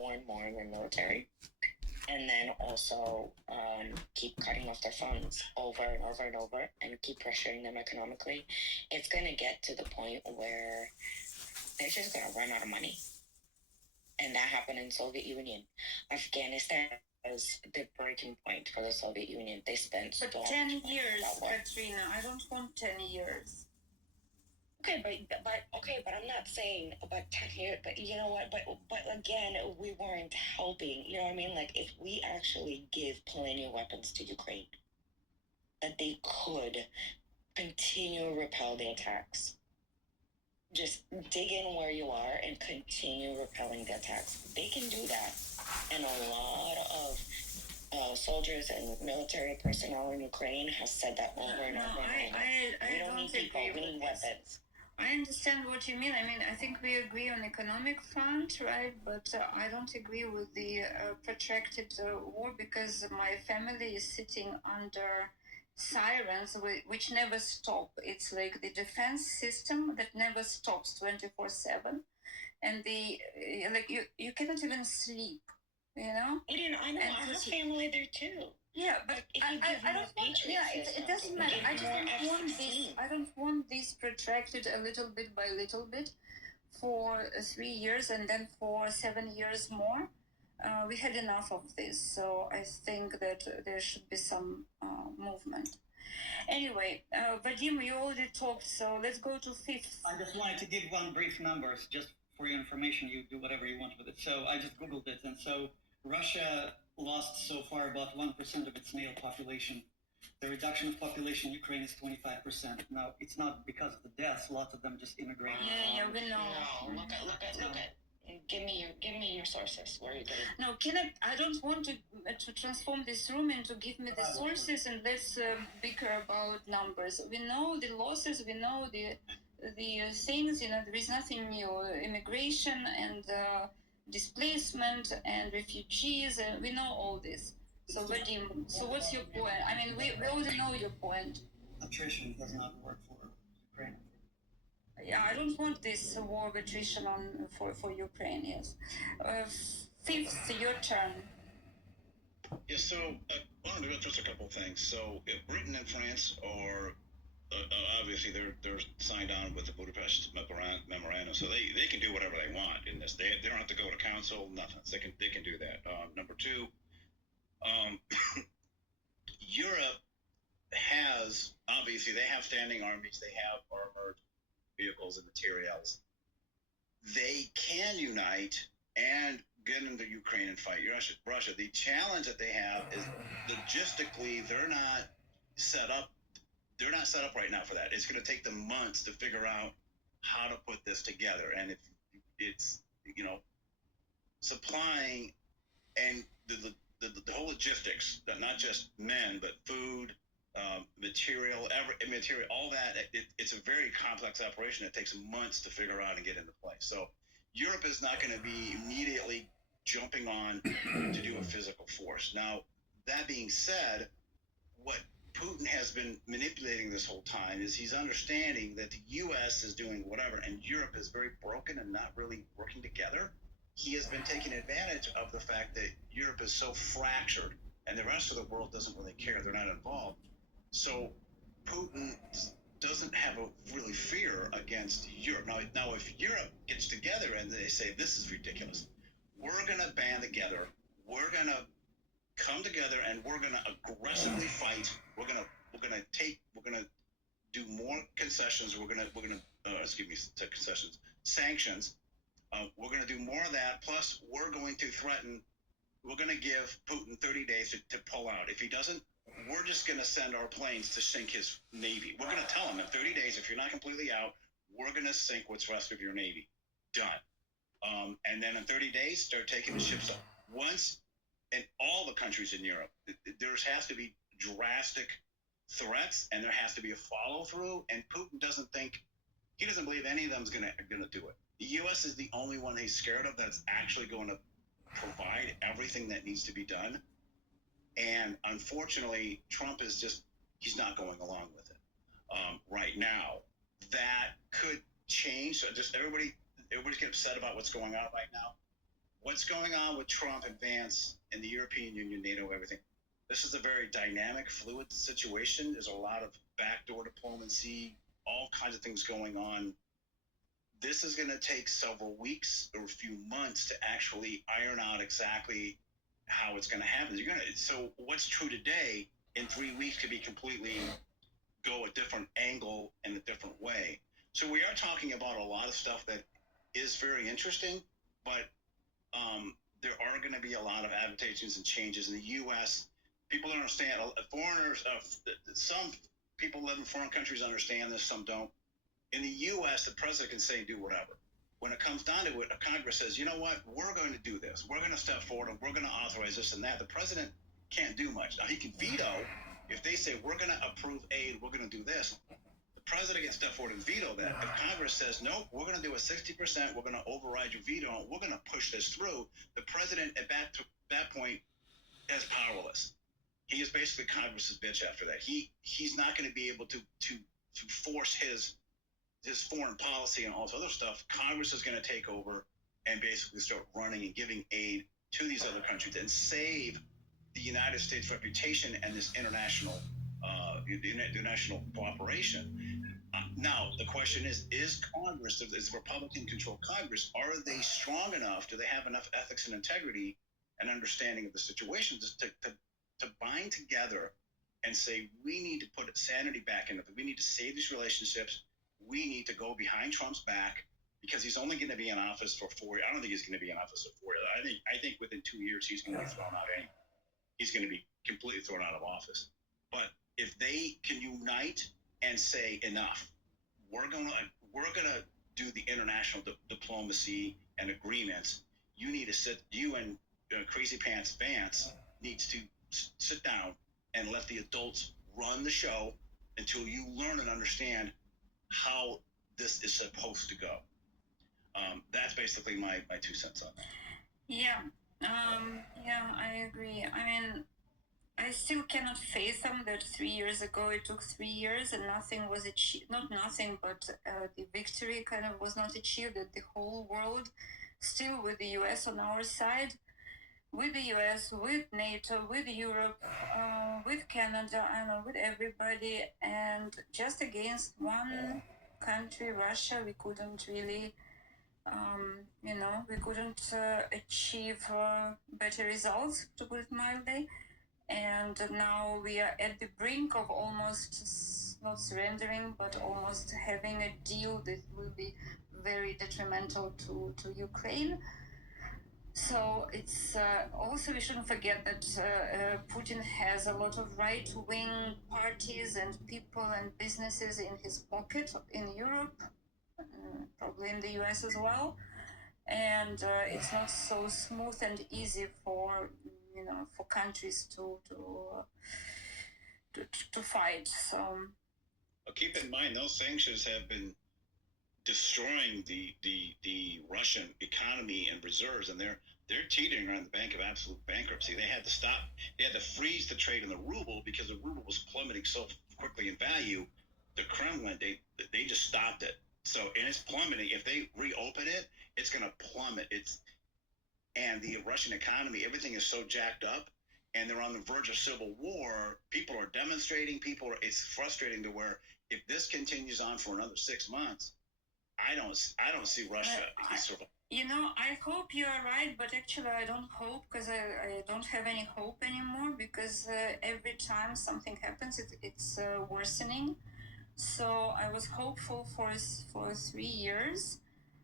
more and more in their military, and then also keep cutting off their funds over and over and over and keep pressuring them economically, it's going to get to the point where they're just going to run out of money. And that happened in Soviet Union. Afghanistan was the breaking point for the Soviet Union. They spent but 10 years, Katrina. I don't want 10 years. Okay, but I'm not saying about 10 years. But you know what? But again, we weren't helping. You know what I mean? Like if we actually give plenty of weapons to Ukraine, that they could continue to repel the attacks. Just dig in where you are and continue repelling the attacks. They can do that, and a lot of soldiers and military personnel in Ukraine has said that over and over and over. We don't need people. We need weapons. I understand what you mean. I mean, I think we agree on economic front, right? But I don't agree with the protracted war because my family is sitting under sirens which never stop. It's like the defense system that never stops 24/7, and the like you cannot even sleep. You know. I know. I have family there too. Yeah, but I don't want. Yeah, it doesn't matter. I just don't want this. I don't want this protracted a little bit by little bit for 3 years and then for 7 years more. We had enough of this, so I think that there should be some movement. Anyway, Vadim, you already talked, so let's go to fifth. I just wanted to give one brief numbers just for your information. You do whatever you want with it. So I just Googled it, and so Russia lost so far about 1% of its male population. The reduction of population in Ukraine is 25%. Now, it's not because of the deaths. Lots of them just immigrated. Yeah, we know. No, look at. Give me your sources. Where are you getting? No, I don't want to transform this room into give me the sources and let's bicker about numbers. We know the losses. We know the things. There is nothing new. Immigration and displacement and refugees. We know all this. So, Vadim, what's your point? I mean, we already know your point. Attrition does not work for Ukraine. Yeah, I don't want this war of attrition for Ukraine, yes. Fifth, your turn. Yeah, so I wanted to touch a couple of things. So Britain and France are obviously they're signed on with the Budapest memorandum, so they can do whatever they want in this. They don't have to go to council, nothing. So they can do that. Number two, Europe has obviously they have standing armies, they have armored vehicles and materials. They can unite and get into Ukraine and fight Russia. The challenge that they have is logistically they're not set up. They're not set up right now for that. It's going to take them months to figure out how to put this together, and if it's supplying and the whole logistics, not just men but food, material, all that. It's a very complex operation. It takes months to figure out and get into place. So Europe is not going to be immediately jumping on to do a physical force. Now, that being said, what Putin has been manipulating this whole time is he's understanding that the U.S. is doing whatever, and Europe is very broken and not really working together. He has been taking advantage of the fact that Europe is so fractured and the rest of the world doesn't really care. They're not involved. So Putin doesn't have a really fear against Europe. Now, if Europe gets together and they say, this is ridiculous, we're going to band together, we're going to come together and we're going to aggressively fight. We're going to do more concessions. We're going to concessions, sanctions. We're going to do more of that. Plus, we're going to threaten. We're going to give Putin 30 days to pull out. If he doesn't, we're just going to send our planes to sink his navy. We're going to tell him in 30 days, if you're not completely out, we're going to sink what's rest of your navy. Done. And then in 30 days, start taking the ships up. Once in all the countries in Europe, there has to be drastic threats, and there has to be a follow-through. And Putin doesn't believe any of them is going to do it. The U.S. is the only one he's scared of that's actually going to provide everything that needs to be done. And unfortunately, Trump he's not going along with it right now. That could change. So just everybody get upset about what's going on right now. what's going on with Trump and Vance and the European Union, NATO, everything. This is a very dynamic, fluid situation. There's a lot of backdoor diplomacy, all kinds of things going on. This is going to take several weeks or a few months to actually iron out exactly how it's going to happen. So what's true today in 3 weeks could be completely go a different angle in a different way. So we are talking about a lot of stuff that is very interesting, but there are going to be a lot of adaptations and changes in the U.S. People don't understand. Foreigners, some people live in foreign countries understand this, some don't. In the U.S., the president can say do whatever. When it comes down to it, Congress says, you know what, we're going to do this. We're going to step forward and we're going to authorize this and that. The president can't do much. Now, he can veto if they say we're going to approve aid, we're going to do this. The president can step forward and veto that. If Congress says, nope, we're going to do a 60%, we're going to override your veto, and we're going to push this through, the president at that point is powerless. He is basically Congress's bitch after that. He's not going to be able to force his foreign policy and all this other stuff. Congress is going to take over and basically start running and giving aid to these other countries and save the United States reputation and this international cooperation. Now, the question is Congress, is Republican-controlled Congress, are they strong enough? Do they have enough ethics and integrity and understanding of the situation to bind together and say, we need to put sanity back into it. We need to save these relationships. We need to go behind Trump's back because he's only going to be in office for 4 years. I don't think he's going to be in office for 4 years. I think within 2 years he's going to be thrown out. He's going to be completely thrown out of office. But if they can unite and say enough, we're gonna do the international diplomacy and agreements. You need to you and Crazy Pants Vance needs to sit down and let the adults run the show until you learn and understand how this is supposed to go. That's basically my 2 cents on that. Yeah, I agree. I mean, I still cannot fathom that 3 years ago it took 3 years and nothing was achieved. Not nothing, but the victory kind of was not achieved. That the whole world, still with the U.S. on our side, with the U.S., with NATO, with Europe, with Canada, with everybody, and just against one country, Russia, we couldn't really, we couldn't achieve better results, to put it mildly. And now we are at the brink of almost not surrendering, but almost having a deal that will be very detrimental to Ukraine. So it's also, we shouldn't forget that Putin has a lot of right-wing parties and people and businesses in his pocket in Europe, probably in the US as well. And it's not so smooth and easy for countries to fight. So keep in mind, those sanctions have been destroying the Russian economy and reserves, and they're teetering on the bank of absolute bankruptcy. They had to stop. They had to freeze the trade in the ruble because the ruble was plummeting so quickly in value. The Kremlin, they just stopped it. So, and it's plummeting. If they reopen it, it's going to plummet. And the Russian economy, everything is so jacked up, and they're on the verge of civil war. People are demonstrating. It's frustrating to where if this continues on for another 6 months, I don't see Russia survive. I hope you are right, but actually I don't hope, because I don't have any hope anymore, because every time something happens, it's worsening. So I was hopeful for 3 years,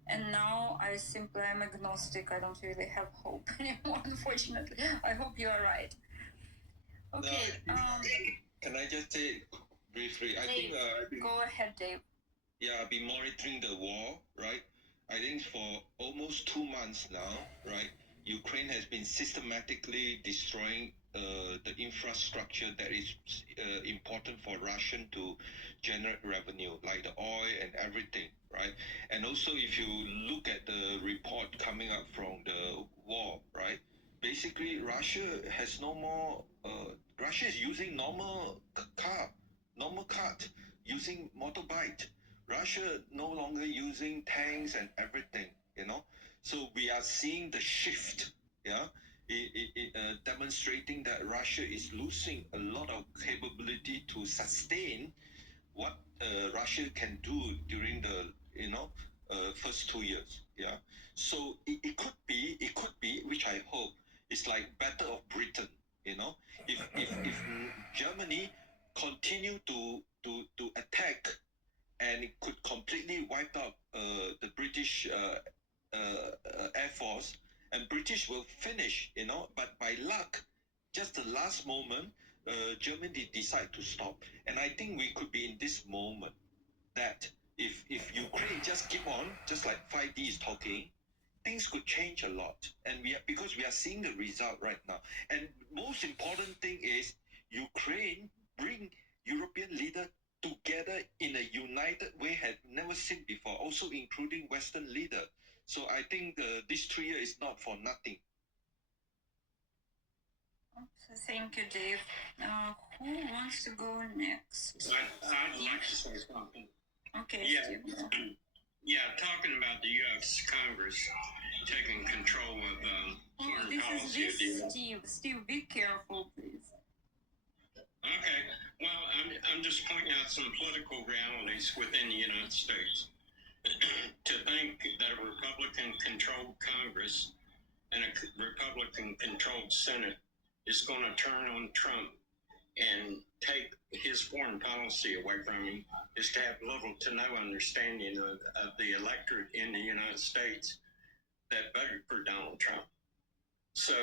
and now I simply am agnostic. I don't really have hope anymore, unfortunately. I hope you are right. Okay. Can I just say briefly? Dave, I think go ahead, Dave. Yeah, I've been monitoring the war, right? I think for almost 2 months now, right? Ukraine has been systematically destroying the infrastructure that is important for Russian to generate revenue, like the oil and everything, right? And also, if you look at the report coming up from the war, right? Basically, Russia has no more. Russia is using normal cart, using motorbike. Russia no longer using tanks and everything, So we are seeing the shift, yeah, demonstrating that Russia is losing a lot of capability to sustain what Russia can do during the first 2 years. Yeah, so it could be, which I hope is like Battle of Britain. If Germany continue to attack, and it could completely wipe out the British Air Force, and British will finish. But by luck, just the last moment, Germany decide to stop, and I think we could be in this moment that if Ukraine just keep on, just like 5D is talking, things could change a lot, and because we are seeing the result right now. And most important thing is Ukraine bring European leader together in a united way had never seen before, also including Western leader. So I think this 3 years is not for nothing. Thank you, Dave. Who wants to go next? I'd like to say something. Okay, Yeah. Steve. Yeah, talking about the U.S. Congress taking control of foreign This policy is of the U.S. Steve. Steve, be careful, please. Okay, well, I'm just pointing out some political realities within the United States. To think that a Republican-controlled Congress and a Republican-controlled Senate is going to turn on Trump and take his foreign policy away from him is to have little to no understanding of the electorate in the United States that voted for Donald Trump. So,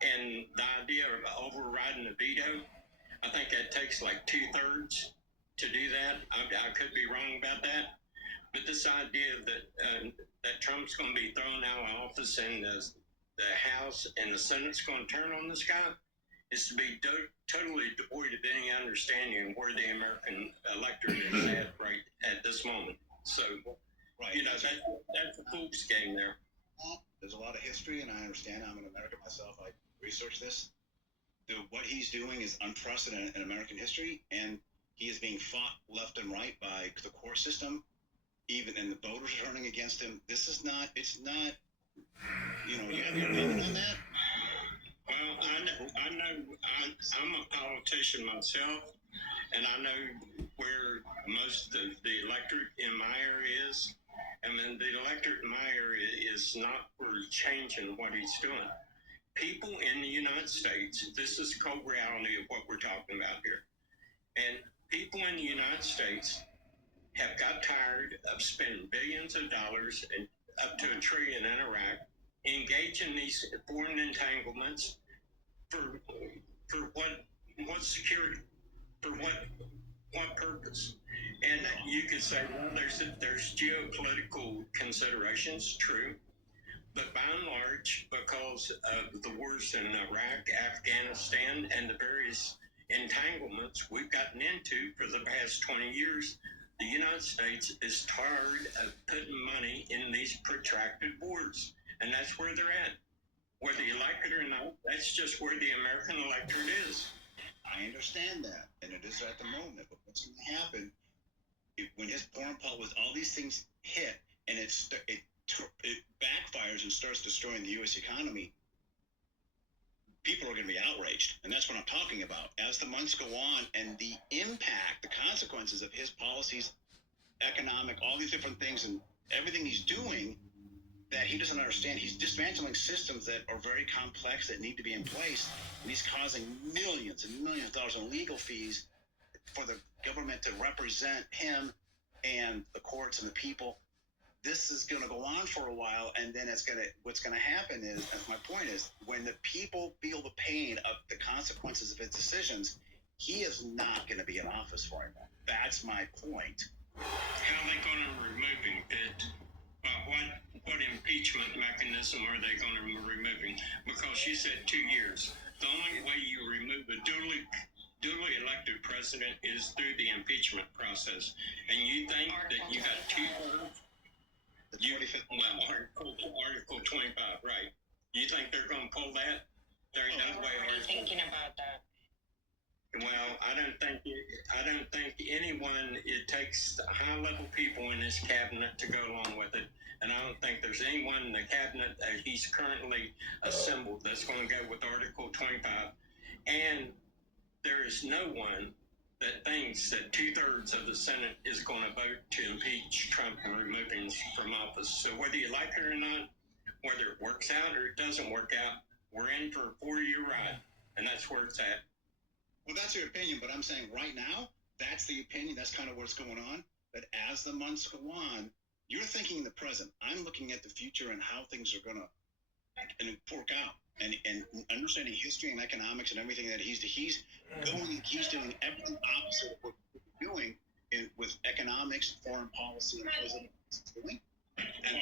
and the idea of overriding the veto, I think that takes like 2/3 to do that. I could be wrong about that. But this idea that Trump's going to be thrown out of office and the House and the Senate's going to turn on this guy is to be totally devoid of any understanding where the American electorate is at right at this moment. So, Right. that's a fool's game there. There's a lot of history, and I understand. I'm an American myself. I researched this. What he's doing is unprecedented in American history, and he is being fought left and right by the court system. Even and the voters are turning against him. This is not. It's not. You have your opinion on that? Well, I know I'm a politician myself, and I know where most of the electorate in my area is. And then the electorate in my area is not for changing what he's doing. People in the United States, this is cold reality of what we're talking about here. And people in the United States have got tired of spending billions of dollars and up to $1 trillion in Iraq, engaging these foreign entanglements for what security, for what purpose? And you could say, well, there's geopolitical considerations, true, but by and large, because of the wars in Iraq, Afghanistan, and the various entanglements we've gotten into for the past 20 years, the United States is tired of putting money in these protracted wars, and that's where they're at. Whether you like it or not, that's just where the American electorate is. I understand that, and it is at the moment. But what's going to happen when his foreign policy, all these things hit, and it backfires and starts destroying the U.S. economy? People are going to be outraged, and that's what I'm talking about. As the months go on, and the impact, the consequences of his policies, economic, all these different things, and everything he's doing that he doesn't understand. He's dismantling systems that are very complex that need to be in place, and he's causing millions and millions of dollars in legal fees for the government to represent him and the courts and the people. This is going to go on for a while, and then what's going to happen is, as my point is, when the people feel the pain of the consequences of his decisions, he is not going to be in office for him. That's my point. How are they going to remove him, Pitt? What impeachment mechanism are they going to remove him? Because you said 2 years. The only way you remove a duly elected president is through the impeachment process. And you think that you got 2/3? Article 25, right. You think they're going to pull that? There ain't no way. What are you thinking about that? Well, I don't think anyone. It takes high-level people in this cabinet to go along with it, and I don't think there's anyone in the cabinet that he's currently assembled that's going to go with Article 25. And there is no one that thinks that 2/3 of the Senate is going to vote to impeach Trump and remove him from office. So whether you like it or not, whether it works out or it doesn't work out, we're in for a 4-year ride, and that's where it's at. Well, that's your opinion, but I'm saying right now, that's the opinion. That's kind of what's going on. That as the months go on, you're thinking in the present. I'm looking at the future and how things are going to work out, and understanding history and economics and everything that he's doing everything opposite of what we're doing with economics, foreign policy, and everything he's doing. And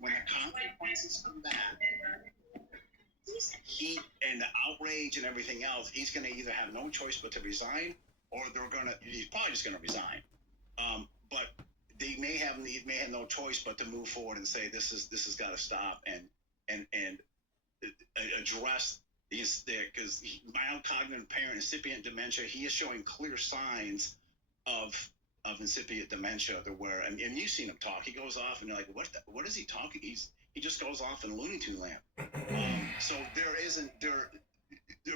when the consequences come back, heat and the outrage and everything else, he's going to either have no choice but to resign, or he's probably just going to resign. But they may have no choice but to move forward and say this has got to stop and address these there, because mild cognitive impairment, incipient dementia, he is showing clear signs of incipient dementia, where and you've seen him talk. He goes off and you're like, what is he talking? He just goes off in Looney Tune land. So there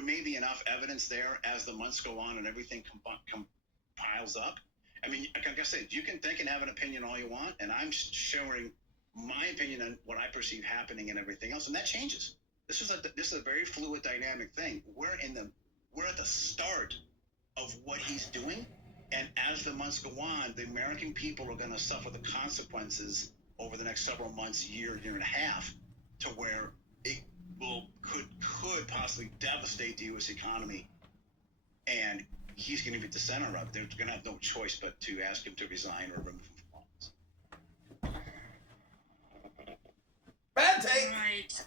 may be enough evidence there as the months go on and everything piles up. I mean, like I said, you can think and have an opinion all you want, and I'm sharing my opinion on what I perceive happening and everything else, and that changes. This is a very fluid, dynamic thing. We're at the start of what he's doing, and as the months go on, the American people are going to suffer the consequences over the next several months, year and a half, to where it could possibly devastate the U.S. economy, and he's going to be at the center of it. They're going to have no choice but to ask him to resign or remove him from office. Bad take. Right.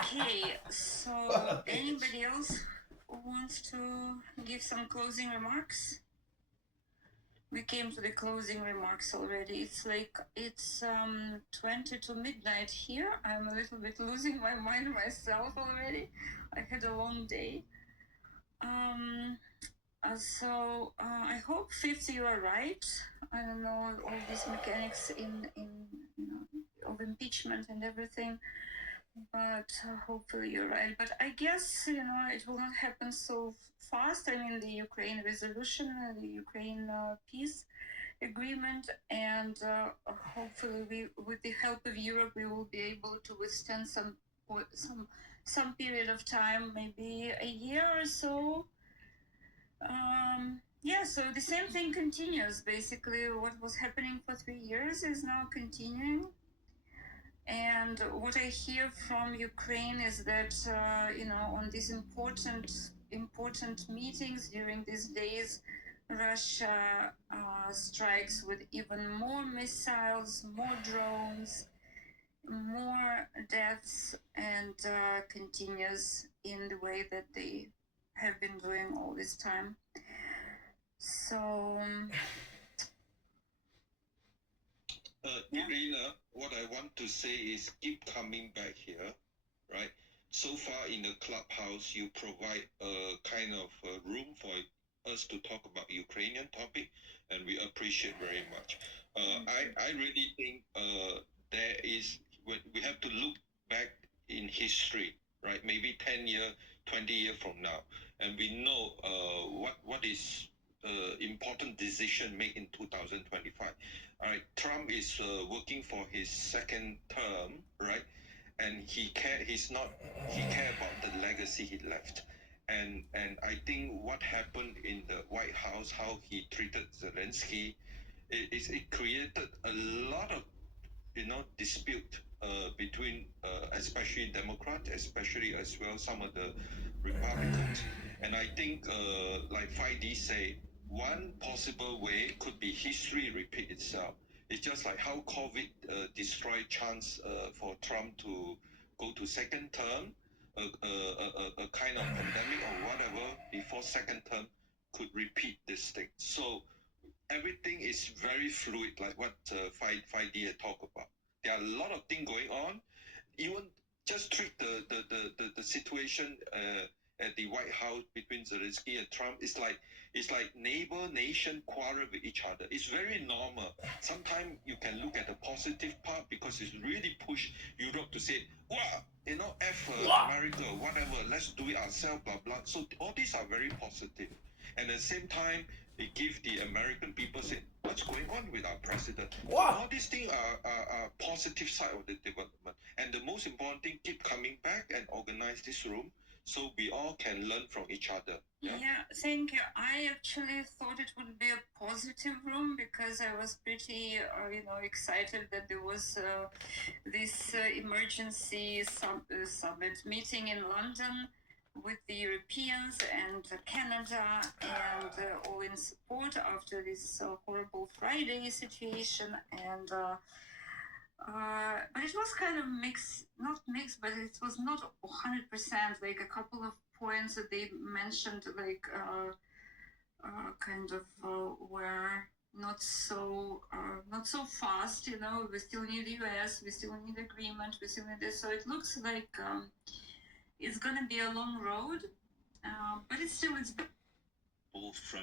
Okay. So, anybody else wants to give some closing remarks? We came to the closing remarks already. It's 20 to midnight here. I'm a little bit losing my mind myself already. I had a long day. So I hope, Fifth, you are right. I don't know all these mechanics of impeachment and everything, but hopefully you're right. But I guess it will not happen so fast. I mean, the Ukraine resolution, the Ukraine peace agreement, and hopefully with the help of Europe, we will be able to withstand some period of time, maybe a year or so. So the same thing continues. Basically, what was happening for 3 years is now continuing. And what I hear from Ukraine is that, on these important meetings during these days, Russia strikes with even more missiles, more drones, more deaths, and continues in the way that they have been doing all this time. So, Irina, what I want to say is keep coming back here, right? So far in the clubhouse, you provide a kind of room for us to talk about Ukrainian topic, and we appreciate very much. I really think we have to look back in history, right? Maybe 10 years, 20 years from now, and we know what is important decision made in 2025. All right, Trump is working for his second term, right? And he care about the legacy he left. And I think what happened in the White House, how he treated Zelensky, it created a lot of dispute between especially Democrats, especially as well some of the Republicans. And I think like 5D say, one possible way could be history repeat itself. It's just like how COVID destroyed chance for Trump to go to second term, a kind of pandemic or whatever before second term could repeat this thing. So everything is very fluid, like what 5D had talked about. There are a lot of things going on. Even just treat the situation at the White House between Zelensky and Trump. It's like neighbor nation quarrel with each other. It's very normal. Sometimes you can look at the positive part because it's really pushed Europe to say, wow, F America, whatever, let's do it ourselves, blah blah. So all these are very positive. And at the same time, they give the American people say, what's going on with our president? Wow. All these things are positive side of the development. And the most important thing, keep coming back and organize this room so we all can learn from each other. Yeah, thank you. I actually thought it would be a positive room because I was pretty, excited that there was this emergency summit meeting in London with the Europeans and Canada and all in support after this horrible Friday situation. And but it was kind of not mixed, but it was not 100%. Like a couple of points that they mentioned, like kind of were not so fast. We still need the US, we still need agreement, we still need this. So it looks like it's gonna be a long road, but it's both from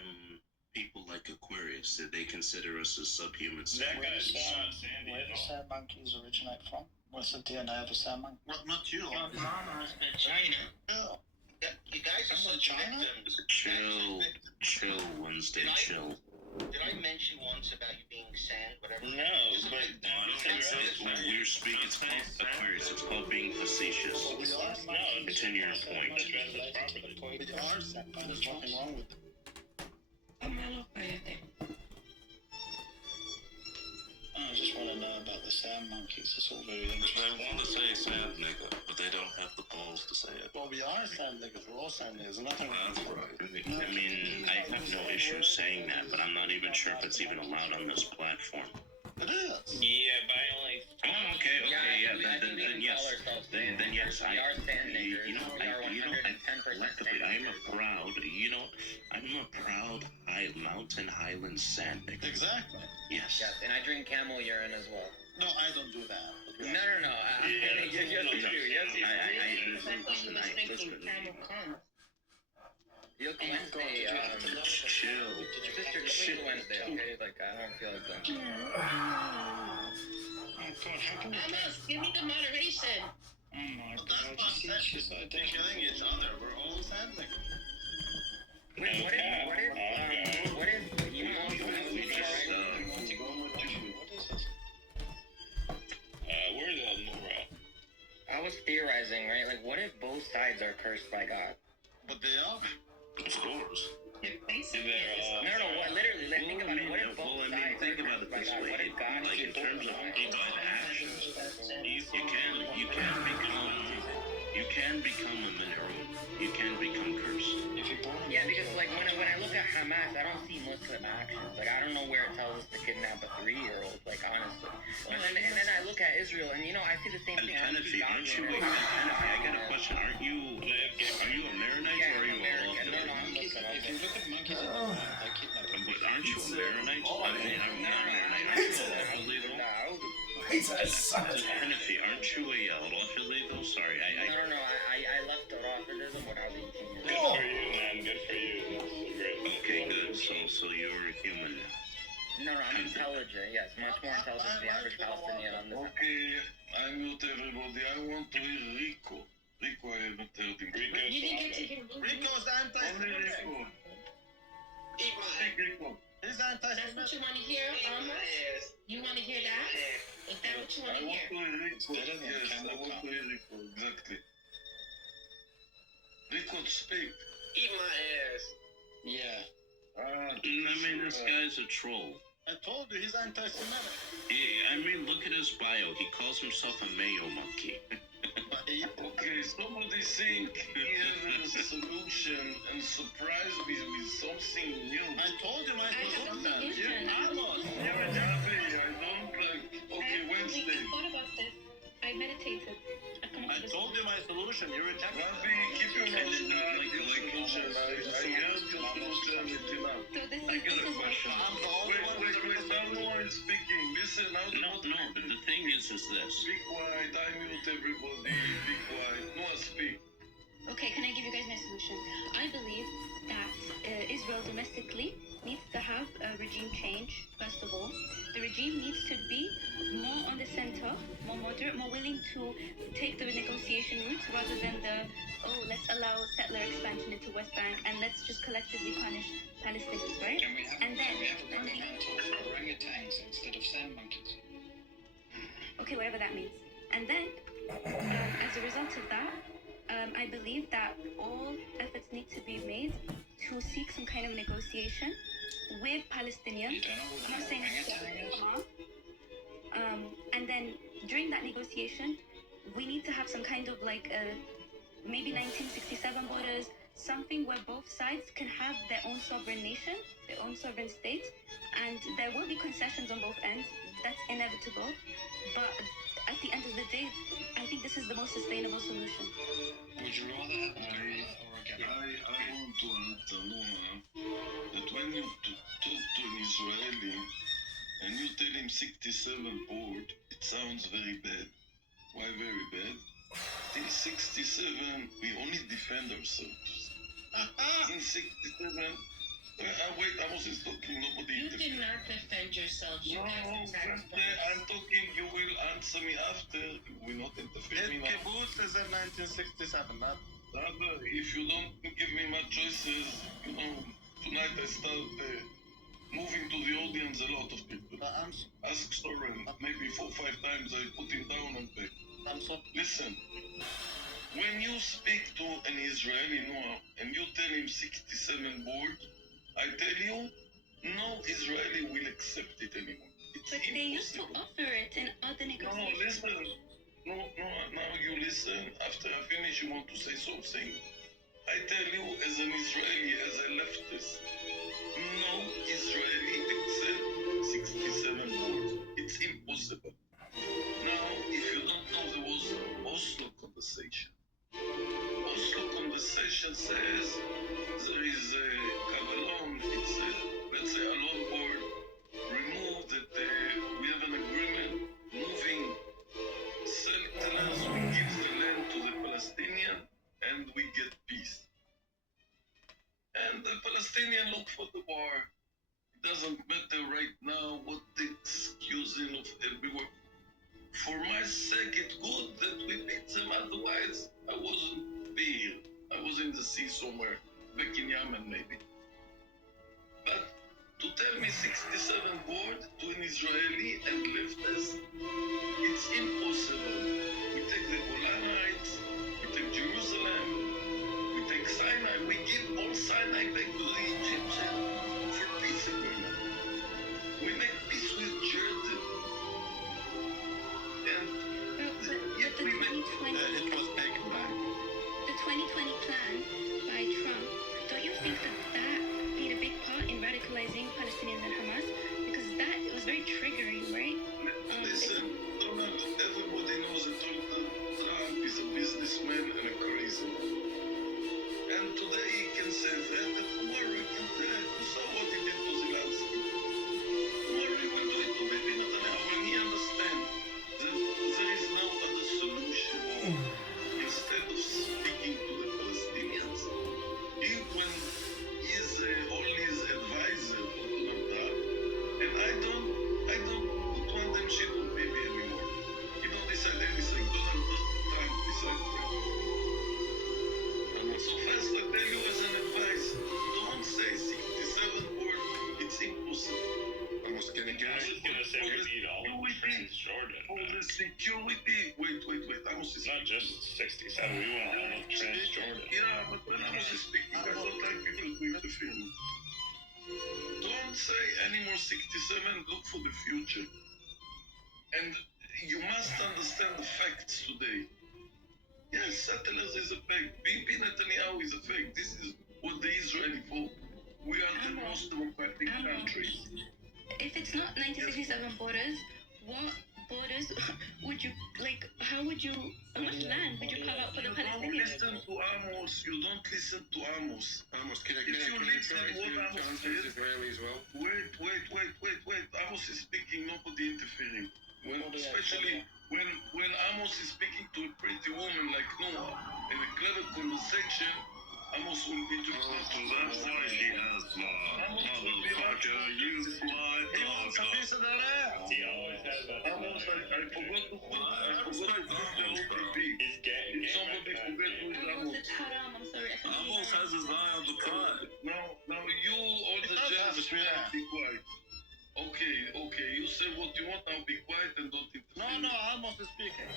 people like Aquarius that they consider us as subhumans. Where do sand monkeys originate from? What's the DNA of a sand monkey? Not you. Your mama's been China. No. You guys are From such China? victims. Chill, Wednesday, Did I- chill. Did I mention once about you being sand, whatever? No, but When we're speaking, it's called Aquarius. It's called being facetious. Continue your point. We are sand monkeys. There's nothing wrong with them. I just want to know about the sand monkeys. It's all very interesting. They want to say sand nigga, but they don't have the balls to say it. Well, we are sand niggas. We're all sand niggas. There's nothing wrong That's with right. I mean, I have no issue saying that, but I'm not even sure if it's even allowed on this platform. it. It is. yeah, but I only. Oh, okay, yeah, I think we then can yes. call ourselves Then sand yes, niggers. We are sand niggers. We are 110% collectively, sand I'm a niggers. proud, I'm a proud mountain highland sand nigger. Exactly. Yes. Yes, and I drink camel urine as well. No, I don't do that. No. Yeah, Yes, you do. Yes, you Listen, Look, Wednesday, chill. sister, Shit. look Wednesday, okay? Like, I don't feel like going. Oh, God, how can we Give me the moderation. Oh, my God. That's not You see, she's so We're different. killing each other. We're all sand niggas. Wait, what if you know, We just, What is it? Where's the moral? I was theorizing, right? Like, what if both sides are cursed by God? But they are. of course. No, what? Literally, like, think about it. What if both sides Think are about cursed it by this God? way. What if God Like in is terms of both sides? actions, you can become a mineral. You can become cursed. If you're born Yeah, because like when I look at Hamas, I don't see Muslim actions. Like I don't know where it tells us to kidnap a 3-year-old. Like honestly, and then I look at Israel, and I see the same And thing. I don't see Tennessee, God aren't you? doing it. I got a question. Are you a Maronite Yeah, or are I'm you American. No, a I'm Muslim. if you look at monkeys in the wild, they kidnap them. But aren't you a Maronite? I mean, I'm not Maronite. Aren't you a Lawful Pizza is such Tennessee, aren't you a Lawful Legal? Sorry, No. I left the Rotherdism when I was 18 years Good old. for you, man. Good for you. That's great. Okay, good. So you're a human now. No, I'm intelligent. Yes, much more intelligent than the average Palestinian on this. Okay, I mute everybody. I want to hear Rico. Rico, I haven't heard him. You didn't get to hear Rico's Only anti-Semitic. Rico. Eat my Speak Rico. He's That's what anti-Semitic. you want to hear, ass. You want to hear that? Is that what you want I to want hear? to hear Rico. better than Yes, I Camel want Cup. to hear Rico. Exactly. Rico, speak. Eat my ass. Yeah. I mean, this guy's a troll. I told you, he's anti-Semitic. I mean, look at his bio. He calls himself a mayo monkey. Okay, somebody think he has a solution and surprise me with something new. I told you my I have no solution. solution. You're happy. I don't like. Okay, Wednesday. thought about this. I meditated. I told you my solution. You rejected it. Ravi, keep your mouth shut. Your solution. I heard your solution. It's enough. So this I got a question. I'm the only one with the Wait. Now solution. no one is speaking. Listen, now No, but the thing is this. Be quiet. I mute everybody. Be quiet. No one speak. Okay, can I give you guys my solution? more willing to take the negotiation route rather than let's allow settler expansion into West Bank and let's just collectively punish Palestinians, right? Can we have a governmental for orangutans instead of sand monkeys? Okay, whatever that means. And then, as a result of that, I believe that all efforts need to be made to seek some kind of negotiation with Palestinians. You don't know what I'm not an saying orangutan is? And then during that negotiation, we need to have some kind of maybe 1967 borders, something where both sides can have their own sovereign nation, their own sovereign state, and there will be concessions on both ends. That's inevitable. But at the end of the day, I think this is the most sustainable solution. Would you rather have a gorilla or a gecko? I want to answer, Noah, that when you talk to an Israeli and you tell him 67 board, it sounds very bad. Why very bad? Till 67, we only defend ourselves. In 67, wait, Amos is talking, nobody You interferes. did not defend yourself. You No, asked exact I'm talking, you will answer me after, you will not interfere me now. Kibbutz is in 1967, not... Rabbi, if you don't give me my choices, tonight I start moving to the audience a lot of people. Ask Soren, maybe 4 or 5 times I put him down on pay. Listen, when you speak to an Israeli Noah and you tell him 67 board, I tell you, no Israeli will accept it anymore. It's But they used to impossible. offer it in other No, negotiations. listen. No, now you listen. After I finish, you want to say something. I tell you, as an Israeli, as a leftist, no Israeli accept 67 board. It's impossible. Now, if you don't know, there was Oslo conversation. Oslo conversation says there is a Kavalon, it's a, let's say, a law board removed that we have an agreement moving settlers, we give the land to the Palestinian and we get peace. And the Palestinian look for the war. It doesn't matter right now what the excusing of everywhere. For my sake, it's good that we beat them, otherwise I wasn't here. I was in the sea somewhere, back in Yemen maybe. But to tell me 67 board to an Israeli and leftist, it's impossible. We take the Golan Heights, we take Jerusalem, we take Sinai, we give all Sinai back to the Egyptians for peace agreement. We make peace with Jordan. And yet But we make... It was taken back. the 2020 plan by Trump, don't you think that played a big part in radicalizing Palestinians and Hamas? Because that was very triggering, right? Listen, Donald, everybody knows that Donald Trump is a businessman and a crazy man. And today he can say that, and tomorrow he can say, you saw what he did to Zelensky. Tomorrow he will do it to Bibi Netanyahu when he understands that there is no other solution. Instead of speaking to the Palestinians, when he's all his advisor to Donald Trump, and I don't put one damn shit on Bibi anymore. He don't decide anything. Donald Trump decides for him. So first I tell you as an advice, don't say 67 board, it's impossible. I was gonna say we need all of Transjordan. For the security, wait, Amos is Not just 67, we want all of Transjordan. Yeah, but when Amos is speaking, I don't like people to interfere. Don't say any more 67, look for the future. And you must understand the facts today. Yes, settlers is a fact. Bibi Netanyahu is a fact. This is what the Israeli vote. We are the most democratic country. If it's not 1967 borders, what borders would you how much land would you carve out for the Palestinians? Listen to Amos. You don't listen to Amos. Amos, can If you listen try what to Amos translate says, Israeli as well? Wait. Amos is speaking, nobody interfering. Especially when Amos is speaking to a pretty woman like Noah in a clever conversation, Amos will be too close to that. That's why he has my motherfucker. You smart. He wants a piece of that ass. He always has that. Amos, I forgot to put Amos, bro. He's getting Did somebody forget who is Amos? It's haram. I'm sorry. I can't Amos has his eye on the prize. Now you all the does have a chance strap. be quiet. Okay, you say what you want, now be quiet and don't interfere. No, Amos is speaking.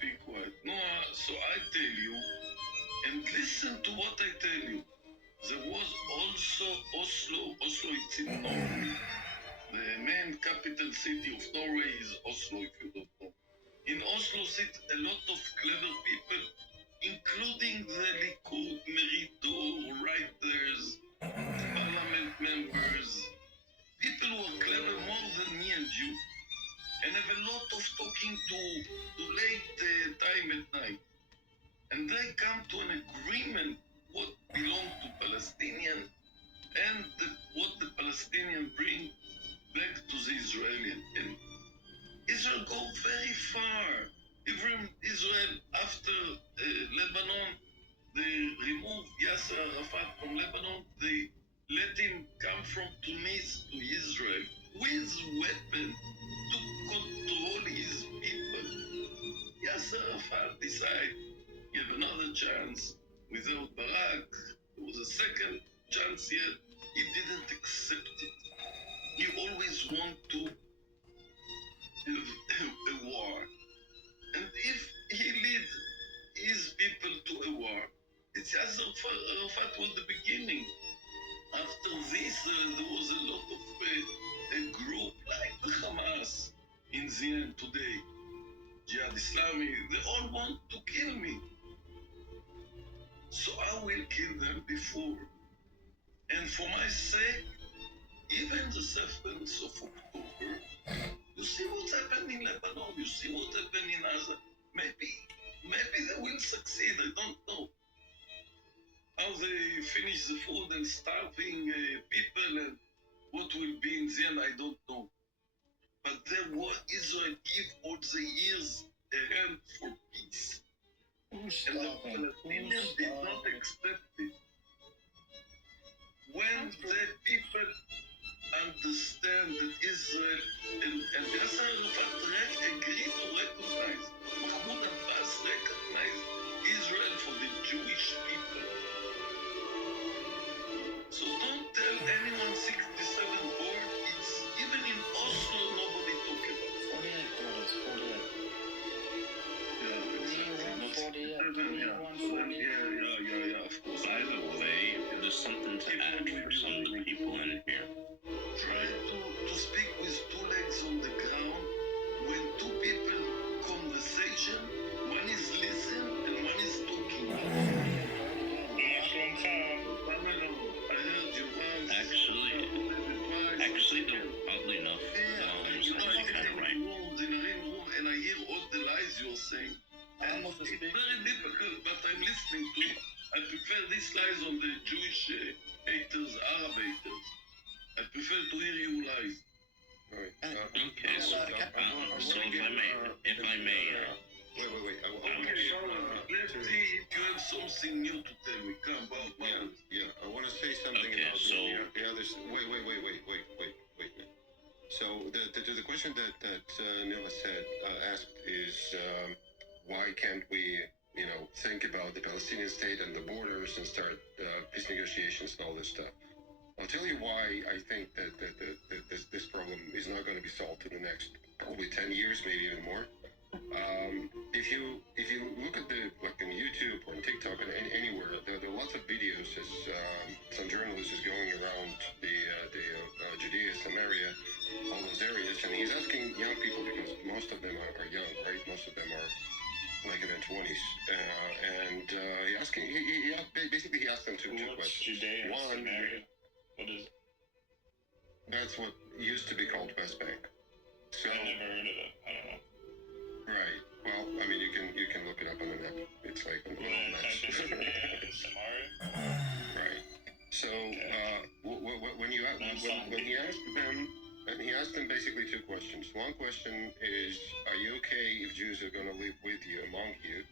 Be quiet. No, so I tell you, and listen to what I tell you. There was also Oslo. Oslo, it's in Norway. The main capital city of Norway is Oslo, if you don't know. In Oslo sit a lot of clever people, including the Likud, Meridor, writers, parliament members, people who are clever more than me and you, and have a lot of talking to late time at night. And they come to an agreement what belong to Palestinian and what the Palestinian bring back to the Israeli. And Israel go very far. Even Israel, after Lebanon, they removed Yasser Arafat from Lebanon. They let him come from Tunis to Israel with weapon to control his people. Yasser Arafat decided he have another chance without Barak. There was a second chance yet. He didn't accept it. He always want to have a war. And if he lead his people to a war, it's Yasser Arafat was the beginning. After this, there was a lot of a group like the Hamas in the end today. Jihad Islami, they all want to kill me. So I will kill them before. And for my sake, even the 7th of October, you see what's happened in Lebanon, you see what happened in Gaza. Maybe they will succeed, I don't know. How they finish the food and starving people and what will be in the end, I don't know. But there was Israel give all the years a hand for peace. And the Palestinians did not accept it. When the people understand that Israel and Yasser Arafat agreed to recognize, Mahmoud Abbas recognized Israel for the Jewish people. So don't tell anyone 67 board. It's even in Oslo nobody talk about it. 48 borders, 48. Yeah, exactly. Yeah, of course. By the way, there's something to add for some of the people in here. Try to speak with two legs on the ground. When two people conversation, one is listen and one is talking. I heard you once. Actually, oddly enough, You know, I kind of get right. in the room and I hear all the lies you're saying. And it's very difficult, but I'm listening to it. I prefer these lies on the Jewish haters, Arab haters. I prefer to hear you lies. Okay, so if I may, Wait. Okay, let's see if you have something new to tell me. Come, Bob. Yeah. I want to say something Okay, about so- the others. Wait. So the question that Nila asked is why can't we, think about the Palestinian state and the borders and start peace negotiations and all this stuff? I'll tell you why I think that this problem is not going to be solved in the next probably 10 years, maybe even more. If you look at like on YouTube or on TikTok and anywhere, there are lots of videos as some journalist is going around the Judea, Samaria, all those areas, and he's asking young people, because most of them are young, right? Most of them are like in their 20s, and basically he asked them two questions. Judea, One, Samaria. What is it? that's what used to be called West Bank. So, I never heard of it. I don't know. right. Well, I mean, you can look it up on the net. It's like on When Google I Maps. type in Judea, Samaria. Right. So when he asked them, and he asked them basically two questions. One question is, are you okay if Jews are going to live with you, among you?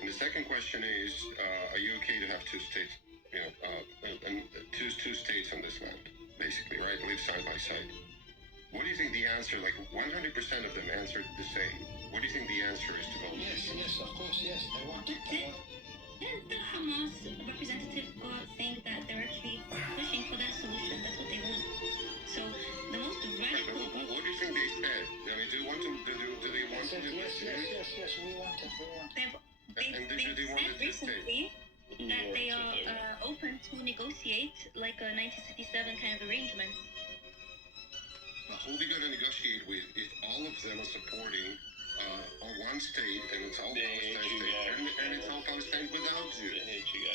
And the second question is, are you okay to have two states? And two states on this land, basically, right? Live side by side. What do you think the answer? Like 100% of them answered the same. What do you think the answer is to vote? Yes, of course, yes. They want it. Didn't the Hamas representative go out saying that they're actually pushing for that solution? That's what they want. So the most radical. What do you think they said? I mean, do they want to do Yes, we want it. They said recently that they are open to negotiate like a 1967 kind of arrangement. Well, who are we going to negotiate with if all of them are supporting one state and it's all Palestine state and it's all Palestine without Jews?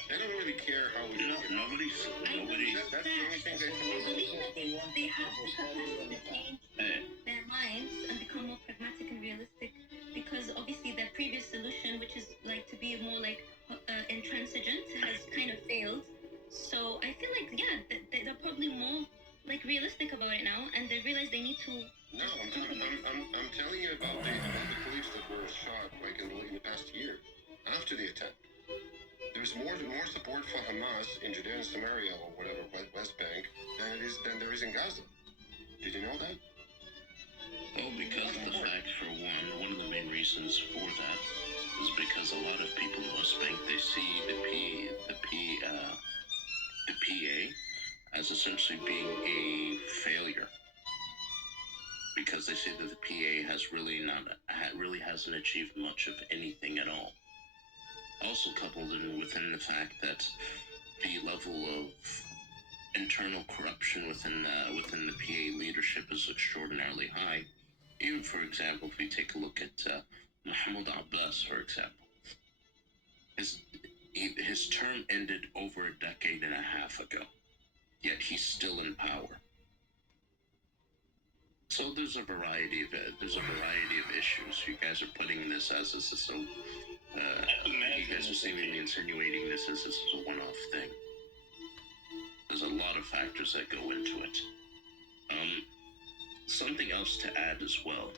They don't really care how we do it. Nobody. That's the only thing they They have the capacity to change their minds and become more pragmatic and realistic, because obviously their previous solution, which is like to be more like intransigent, has kind of failed. So I feel like they're probably more like realistic about it now, and they realize they need to. No, I'm telling you about the police that were shot like in the past year after the attack. There's more support for Hamas in Judea and Samaria or whatever West Bank than there is in Gaza. Did you know that? Well, because of the fact, for one of the main reasons for that is because a lot of people in the West Bank, they see the PA as essentially being a failure, because they say that the PA really hasn't achieved much of anything at all. Also coupled within the fact that the level of internal corruption within the PA leadership is extraordinarily high. Even, for example, if we take a look at Mahmoud Abbas, for example, his term ended over a decade and a half ago, yet he's still in power. So there's a variety of issues. You guys are putting this as so. You guys are seemingly insinuating this as a one-off thing. There's a lot of factors that go into it. Something else to add as well.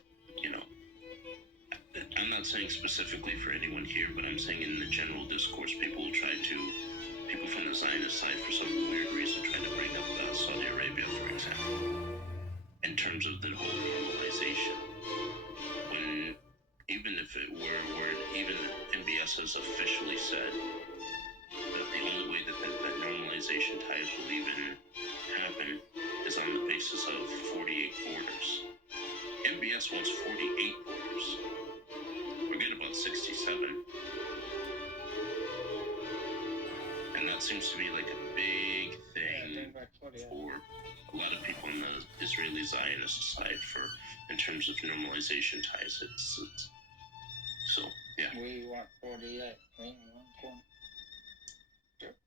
I'm not saying specifically for anyone here, but I'm saying in the general discourse, people from the Zionist side, for some weird reason, try to bring up Saudi Arabia, for example, in terms of the whole normalization. When even if it were even MBS has officially said that the only way that normalization ties will even happen is on the basis of 48 borders. MBS wants 48 borders. Forget about 67. And that seems to be like a big thing for a lot of people on the Israeli Zionist side in terms of normalization ties. So, yeah. We want 48.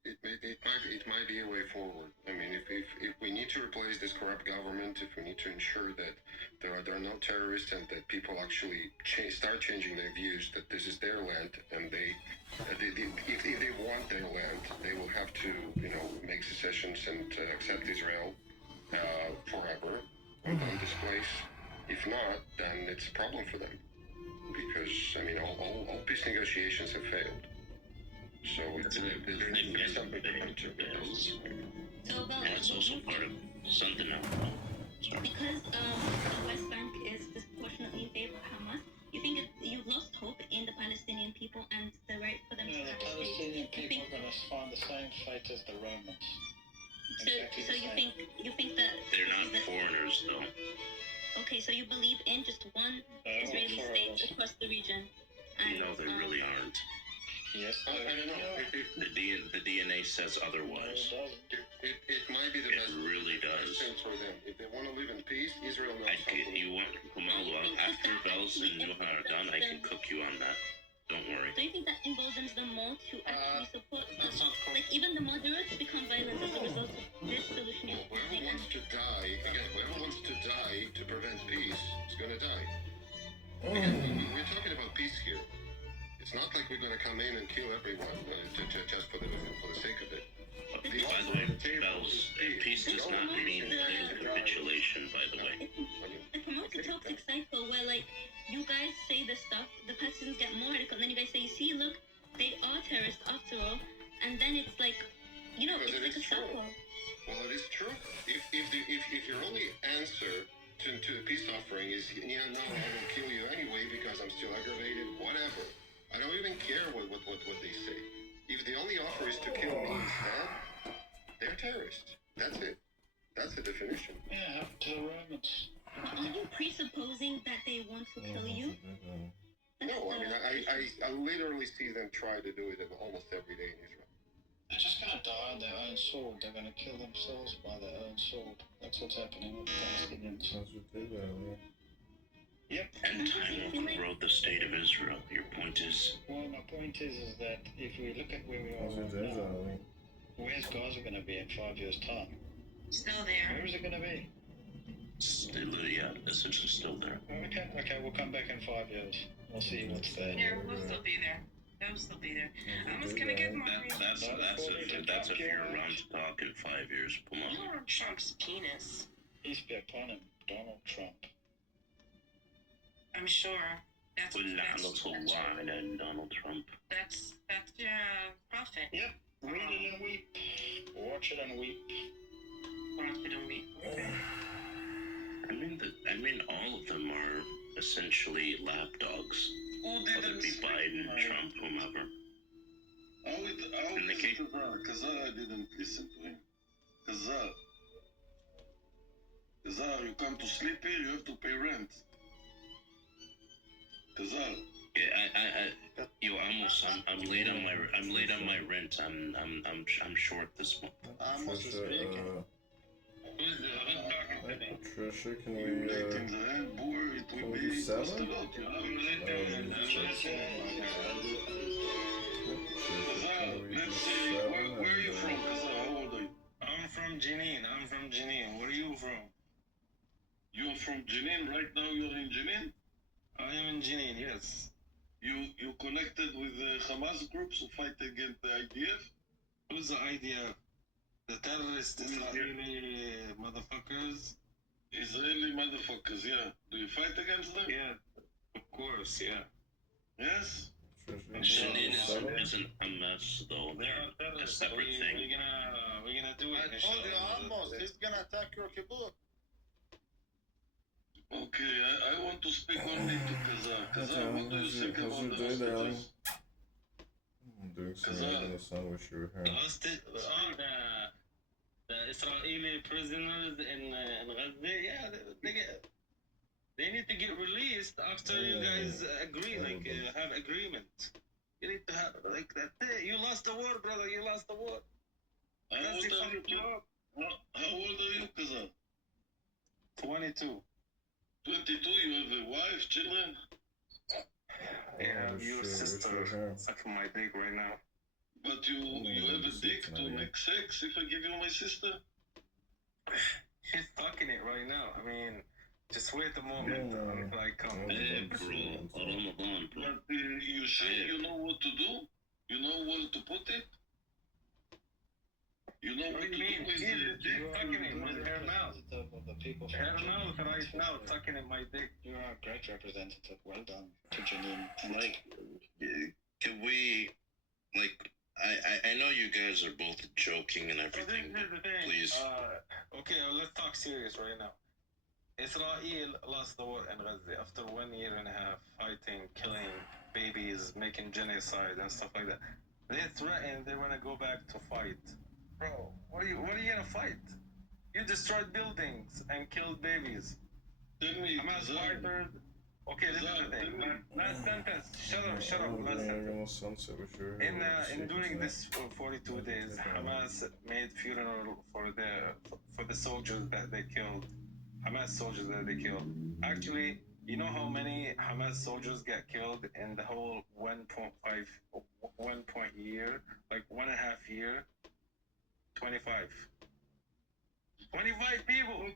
It might be a way forward. I mean, if we need to replace this corrupt government, if we need to ensure that there are no terrorists and that people actually start changing their views, that this is their land, and if they want their land, they will have to, make secessions and accept Israel forever or them displaced. If not, then it's a problem for them, because all peace negotiations have failed. So there needs to be something to come to this. And it's also part of something else. Sorry. Because the West Bank is disproportionately in favor of Hamas, you think you've lost hope in the Palestinian people and the right for them to have a state? The Palestinian people are going to find the same fate as the Romans. So you think that they're not foreigners, though. Okay, so you believe in just one Israeli state across the region? And, no, they really aren't. Yes, I don't know. The DNA says otherwise. It might be the best. It really does. Thing for them. If they want to live in peace, Israel knows how to live. You want Kumalu, after Bells and Nuhan are done, I can cook you on that. Don't worry. Do you think that emboldens them more to actually support like even the moderates become violent as a result of this solution? Whoever wants to die to prevent peace is going to die. Again, we're talking about peace here. It's not like we're going to come in and kill everyone just for the sake of it. By the way, Bells, peace does not mean capitulation, by the way. It promotes a toxic cycle where, like, you guys say this stuff, the Palestinians get more radical, and then you guys say, you see, look, they are terrorists after all, and then it's like, you know, Because it's it like a is true. stop war. Well, it is true. If your only answer to the peace offering is, yeah, no, I will kill you anyway because I'm still aggravated, whatever. I don't even care what they say. If the only offer is to kill me instead, they're terrorists. That's it. That's the definition. Yeah, happened to the Romans. But are you presupposing that they want to kill you? No, I mean, I literally see them try to do it almost every day in Israel. They're just going to die on their own sword. They're going to kill themselves by their own sword. That's what's happening with the Palestinians. Yep. And time will grow the state of Israel. Your point is? Well, my point is that if we look at where we are right now, where's Gaza going to be in 5 years' time? Still there. Where is it going to be? Still, yeah, essentially still there. Okay, we'll come back in 5 years. We'll see what's there. Yeah, we'll still be there. They'll still be there. I was gonna get more. That's if you're around to talk in 5 years. Come on. Donald Trump's penis. Peace be upon him, Donald Trump. I'm sure. That's Donald Trump. That's prophet. Yep. Read it and weep. Watch it and weep. Watch it and weep. I mean, all of them are essentially lapdogs. Whether it be Biden, Trump, whomever. Kazar didn't listen to him. Kazar, you come to sleep here, you have to pay rent. Kazar. Yeah, I'm late on my rent. I'm short this month. Amos is speaking. Who's the Patricia, can we do do 7? Where are you from, Kazar? How old are you? I'm from Jenin. Where are you from? You're from Jenin? Right now you're in Jenin? I am in Jenin, yes. You connected with the Hamas groups who fight against the IDF? Who's the IDF? The terrorist Israeli motherfuckers? Israeli motherfuckers, yeah. Do you fight against them? Yeah, of course, yeah. Yes? Jenin isn't a mess, though. They're a separate thing. We're gonna do it. I told you, Amos, he's gonna attack your kibbutz. Okay, I want to speak only to Kazar. Kazar, what do you think about the hostages? I'm doing something in the sandwich over here. The hostage, the Israeli prisoners in Gaza, yeah, they need to get released after you guys agree, have agreement. You need to have, like that. Hey, you lost the war, brother, you lost the war. How old are you, Kazar? 22. 22, you have a wife, children? Yeah, your sister sucking my dick right now. But you have a dick to make sex if I give you my sister? She's fucking it right now. I mean, just wait a moment until I come. But you sure you know what to do? You know where to put it? You know what to do with the dick? Fucking it with her mouth. The people from Her mouth right now, sucking in my dick. You are a great representative. Well done to Jenin. Like, can we, like, I know you guys are both joking and everything. Here's the thing. Please. Okay, let's talk serious right now. Israel lost the war in Gaza after 1 year and a half fighting, killing babies, making genocide and stuff like that. They threatened they want to go back to fight. Bro, what are you gonna fight? You destroyed buildings and killed babies. Hamas fighters. Okay, this is the thing. Last sentence. Shut up. Last sentence. In during this 42 days, Hamas made funeral for the soldiers that they killed. Hamas soldiers that they killed. Actually, you know how many Hamas soldiers got killed in the whole 1.5 year, like 1.5 year? 25. 25 people.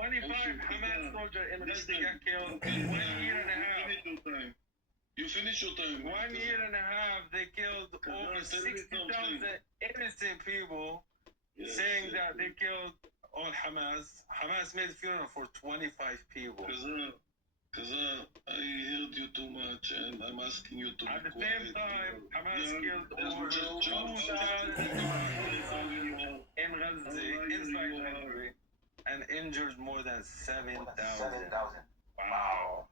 25 Hamas soldiers in Gaza got killed. 1 year and a half. You finish your time. 1 year and a half, they killed over 60,000 innocent people, saying that they killed all Hamas. Hamas made a funeral for 25 people. Because I heard you too much, and I'm asking you to At be the quiet. same time, Hamas killed over 2,000 in Gaza, inside Gaza, and injured more than 7,000. Wow.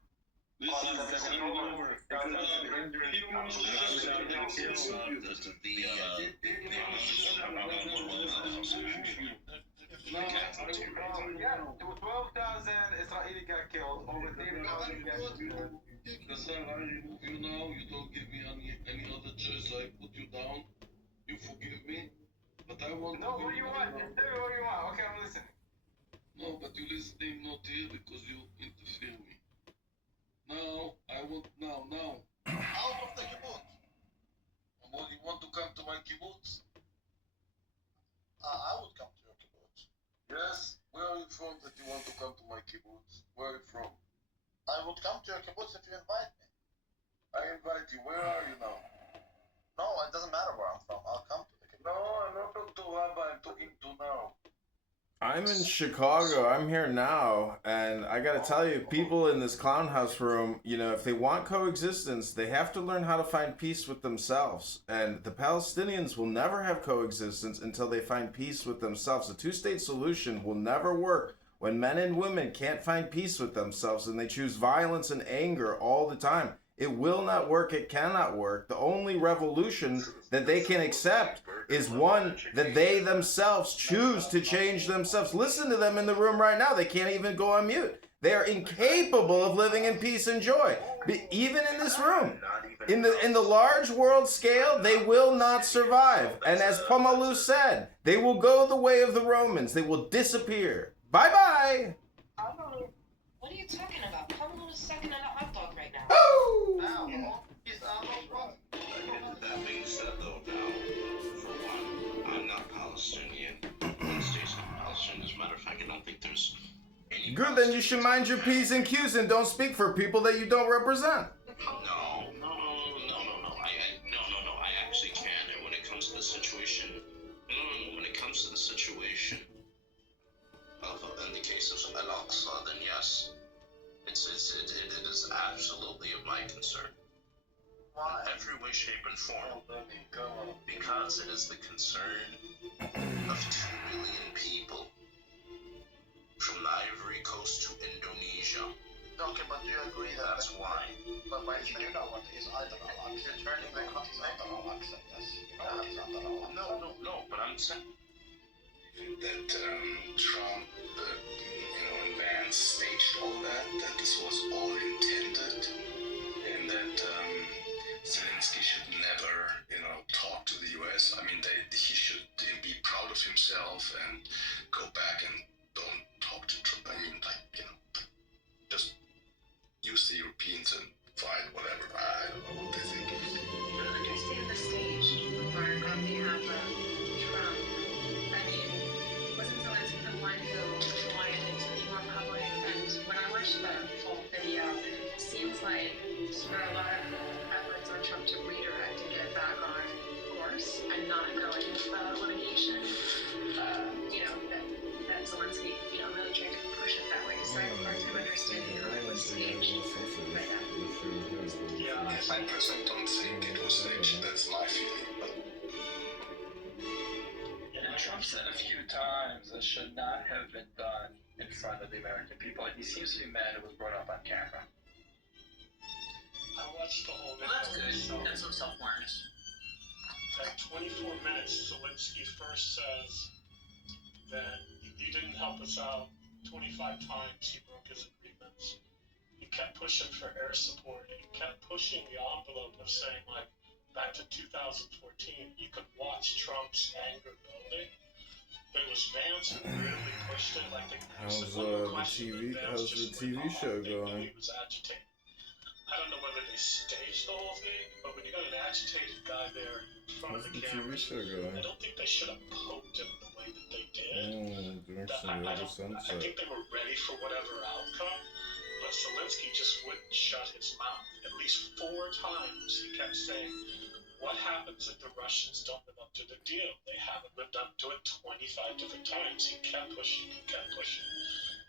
This is over 6,000 injured. Yeah, 12,000 Israeli got killed, over 3,000 got killed. Kasar, I remove you now. You don't give me any other choice. I put you down. You forgive me. But I want No, what do you want? Just tell me what you want. Okay, I'm listening. No, but you listening not here because you interfere me. Now, I want now. Out of the kibbutz. Well, you want to come to my kibbutz? I would come to your kibbutz. Yes. Where are you from that you want to come to my kibbutz? Where are you from? I would come to your kibbutz if you invite me. I invite you. Where are you now? No, it doesn't matter where I'm from. I'll come to the kibbutz. No, I'm not talking to Rabbi. I'm talking to now. I'm in Chicago. I'm here now, and I gotta tell you, people in this clown house room, you know, if they want coexistence, they have to learn how to find peace with themselves. And the Palestinians will never have coexistence until they find peace with themselves. A two-state solution will never work when men and women can't find peace with themselves and they choose violence and anger all the time. It will not work. It cannot work. The only revolution that they can accept is one that they themselves choose to change themselves. Listen to them in the room right now. They can't even go on mute. They are incapable of living in peace and joy. Even in this room. In the large world scale, they will not survive. And as Pomalu said, they will go the way of the Romans. They will disappear. Bye-bye. What are you talking about? Pablo's sucking on a hot dog right now. Oh! That being said, though, now, for one, I'm not Palestinian. Wednesday's not Palestinian. As a matter of fact, I don't think there's any. Good, then you should mind your P's and Q's and don't speak for people that you don't represent. No. I actually can. And when it comes to the situation, in the case of Al-Aqsa, then yes, it is absolutely of my concern. Why? In every way, shape, and form. Because it is the concern of 2 million people from the Ivory Coast to Indonesia. Okay, but do you agree that... That's why. But you know what is either Al-Aqsa? You're turning the country under Al-Aqsa, yes. You know what is under Al-Aqsa. No, but I'm saying that Trump, and Vance staged all that this was all intended, and that Zelensky should never, talk to the U.S. I mean, he should be proud of himself and go back and don't talk to Trump. I mean, just use the Europeans and fight whatever. I don't know what they think. I understand the stage part on behalf of Trump. I mean, wasn't Zelensky the one who wanted things to be more public? And when I watched the full video, it seems like there are a lot of efforts on Trump to redirect and get back on course and not go into litigation. That Zelensky, really tried to push it that way. So I have a hard time understanding how it was staged. But Yeah, I personally don't think it was staged. That's my feeling. But Trump said a few times this should not have been done in front of the American people. He seems to be mad it was brought up on camera. I watched the whole video. Well, that's good. That's some self-awareness. At 24 minutes, Zelensky first says that he didn't help us out 25 times. He broke his agreements. He kept pushing for air support. He kept pushing the envelope of saying, back to 2014, you could watch Trump's anger building. But it was Vance who really pushed it. How's the TV show going? He was agitated. I don't know whether they staged the whole thing, but when you got an agitated guy there in front of the camera, I don't think they should have poked him the way that they did. I think they were ready for whatever outcome, but Zelensky just wouldn't shut his mouth. At least 4 times he kept saying, what happens if the Russians don't live up to the deal? They haven't lived up to it 25 different times. He kept pushing.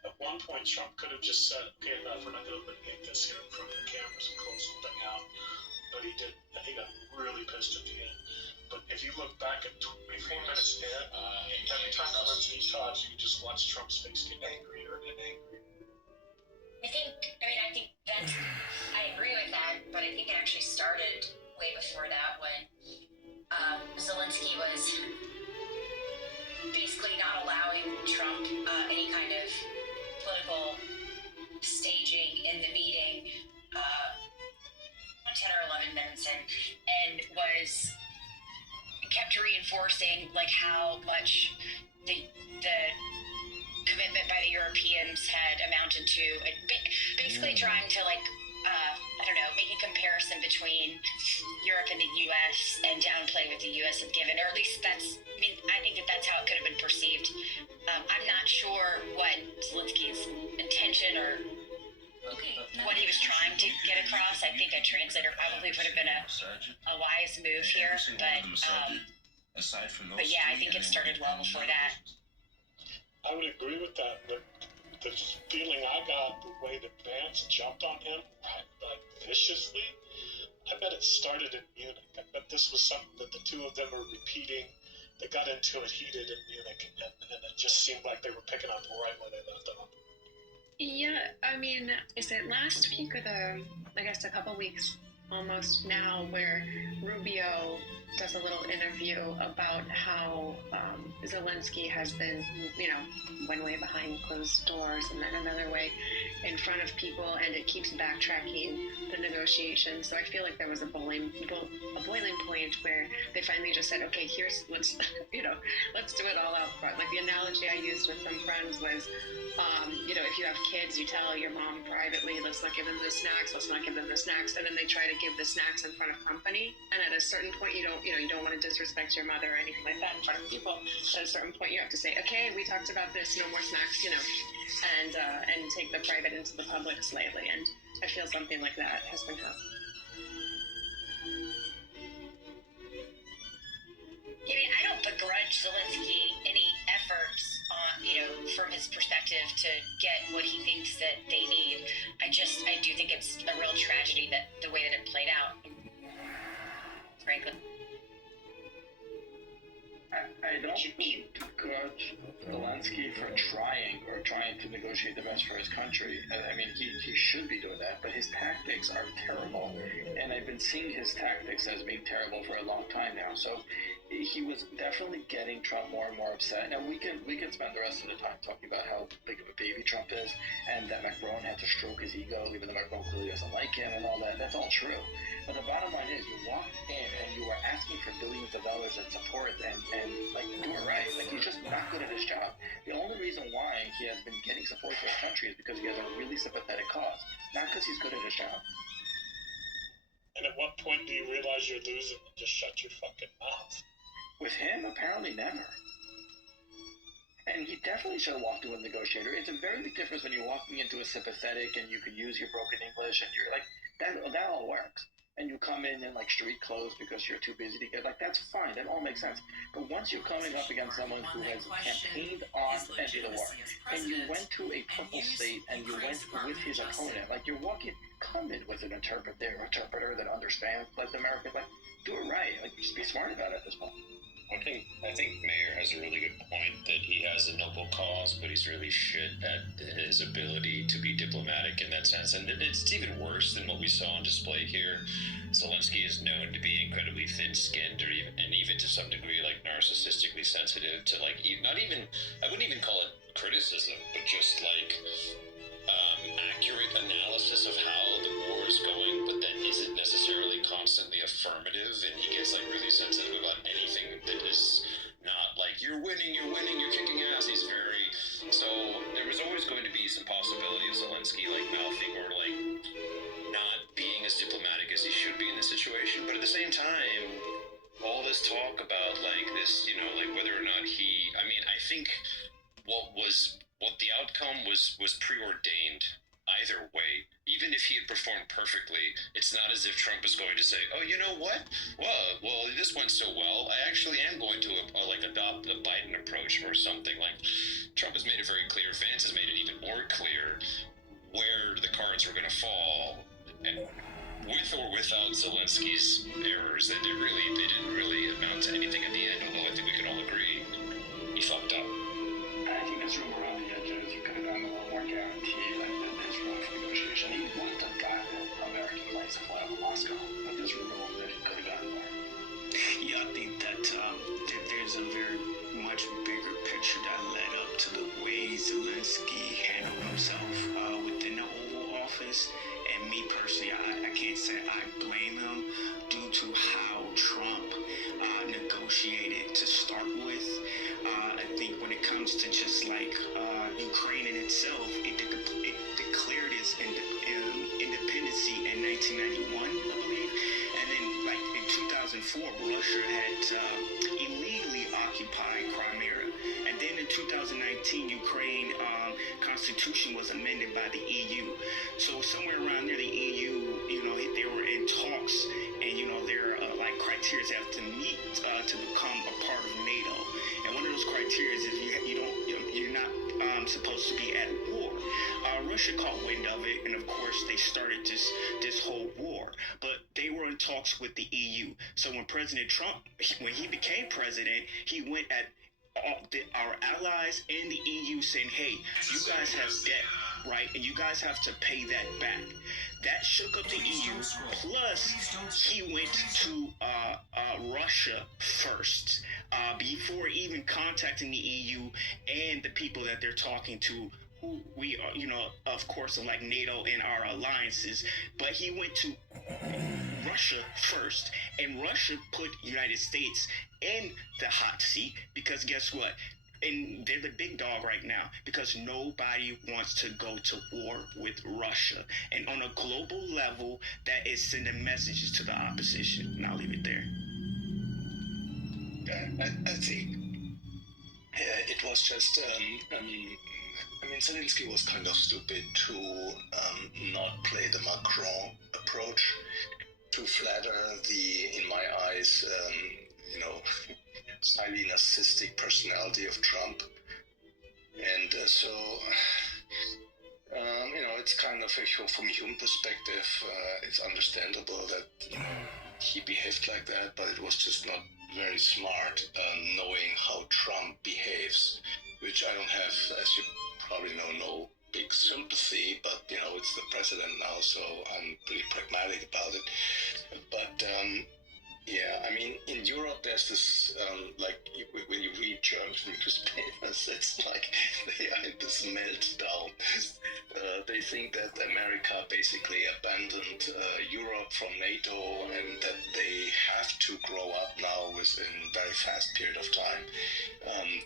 At one point, Trump could have just said, okay, enough, we're not going to litigate this here in front of the cameras and close the thing out. But he did, and he got really pissed at the end. But if you look back at 24 minutes in, every time Zelensky talks, you just watch Trump's face get angrier and angrier. I think that's, I agree with that, but I think it actually started way before that when Zelensky was basically not allowing Trump any kind of political staging in the meeting 10 or 11 minutes in, and kept reinforcing like how much the commitment by the Europeans had amounted to, basically trying to make a comparison between Europe and the U.S. and downplay what the U.S. had given, or at least I think that's how it could have been perceived. I'm not sure what Zelensky's intention or what he was trying to get across. I think a translator probably would have been a wise move here, but yeah, I think it started well before that. I would agree with that, but the feeling I got, the way that Vance jumped on him like viciously, I bet it started in Munich. I bet this was something that the two of them were repeating. They got into it heated in Munich, and it just seemed like they were picking up right where they left off. Yeah, is it last week or a couple weeks almost now, where Rubio does a little interview about how Zelensky has been, one way behind closed doors and then another way in front of people, and it keeps backtracking the negotiations. So I feel like there was a boiling point where they finally just said, okay, let's do it all out front. Like the analogy I used with some friends was, if you have kids, you tell your mom privately, let's not give them the snacks, and then they try to give the snacks in front of company. And at a certain point, you don't want to disrespect your mother or anything like that in front of people. At a certain point, you have to say, okay, we talked about this, no more snacks, and take the private into the public slightly. And I feel something like that has been happening. I don't begrudge Zelensky any efforts, from his perspective to get what he thinks that they need. I do think it's a real tragedy that the way that it played out, frankly. I don't begrudge Zelensky for trying to negotiate the best for his country. He should be doing that, but his tactics are terrible, and I've been seeing his tactics as being terrible for a long time now. So he was definitely getting Trump more and more upset. Now we can spend the rest of the time talking about how big of a baby Trump is, and that Macron had to stroke his ego, even though Macron clearly doesn't like him, and all that. That's all true. But the bottom line is, you walked in and you were asking for billions of dollars in support and do it right. Like, he's just not good at his job. The only reason why he has been getting support for his country is because he has a really sympathetic cause, not because he's good at his job. And at what point do you realize you're losing and just shut your fucking mouth? With him, apparently never. And he definitely should have walked in with a negotiator. It's a very big difference when you're walking into a sympathetic and you can use your broken English and you're like, that all works. And you come in like street clothes because you're too busy to get, like, that's fine, that all makes sense. But once you're coming up against someone who has campaigned on the war, and you went to a purple state and you went with his opponent, like, come in with an interpreter that understands, like, the Americans, like, do it right, like, just be smart about it at this point. I think Mayor has a really good point that he has a noble cause, but he's really shit at his ability to be diplomatic in that sense. And it's even worse than what we saw on display here. Zelensky is known to be incredibly thin-skinned, and even to some degree, like, narcissistically sensitive to, like, I wouldn't even call it criticism, but just like accurate analysis of how the war is going, but then isn't necessarily constantly affirmative, and he gets like really sensitive about anything that is not like you're winning, you're kicking ass. He's very, so there was always going to be some possibility of Zelensky like mouthing or like not being as diplomatic as he should be in this situation. But at the same time, all this talk about like this, like whether or not I think what the outcome was preordained. either way. Even if he had performed perfectly, it's not as if Trump is going to say, "Oh, you know what? Well, this went so well. I actually am going to adopt the Biden approach or something." Like, Trump has made it very clear. Vance has made it even more clear where the cards were going to fall, and with or without Zelensky's errors, that they didn't really amount to anything at the end. Although I think we can all agree he fucked up. I think there's room around the edges. You could have done a little more guarantee. Like, there's room for negotiation. He wouldn't have gotten American flights to fly over Moscow, but there's room that he could have gotten more. Yeah, I think that there's a very much bigger picture that led up to the way Zelensky handled himself within the Oval Office. And me personally, I can't say I blame him due to how Trump negotiated to start with. I think when it comes to just like Ukraine in itself, it declared its independency in 1991, I believe. And then like in 2004, Russia had illegally occupied Crimea. And then in 2019, Ukraine constitution was amended by the EU. So somewhere around there, the EU, they were in talks, and there are like criteria they have to meet to become a part of NATO. And one of those criteria is you're not supposed to be at war. Russia caught wind of it, and of course they started this whole war. But they were in talks with the EU. So when President Trump, when he became president, he went at our allies in the EU saying, "Hey, you guys have debt, right? And you guys have to pay that back." That shook up the EU. Plus, he went to Russia first before even contacting the EU and the people that they're talking to, who we are, of course, like NATO and our alliances. But he went to Russia first, and Russia put United States in the hot seat because guess what? And they're the big dog right now because nobody wants to go to war with Russia. And on a global level, that is sending messages to the opposition. And I'll leave it there. I think it was just, Zelensky was kind of stupid to not play the Macron approach, to flatter in my eyes, highly narcissistic personality of Trump. And it's kind of, from a human perspective, it's understandable that he behaved like that, but it was just not very smart, knowing how Trump behaves, which I don't have, as you probably know, no big sympathy, but, it's the president now, so I'm pretty pragmatic about it. But, in Europe, there's this, when you read German newspapers, it's like they are in this meltdown. They think that America basically abandoned Europe from NATO and that they have to grow up now within a very fast period of time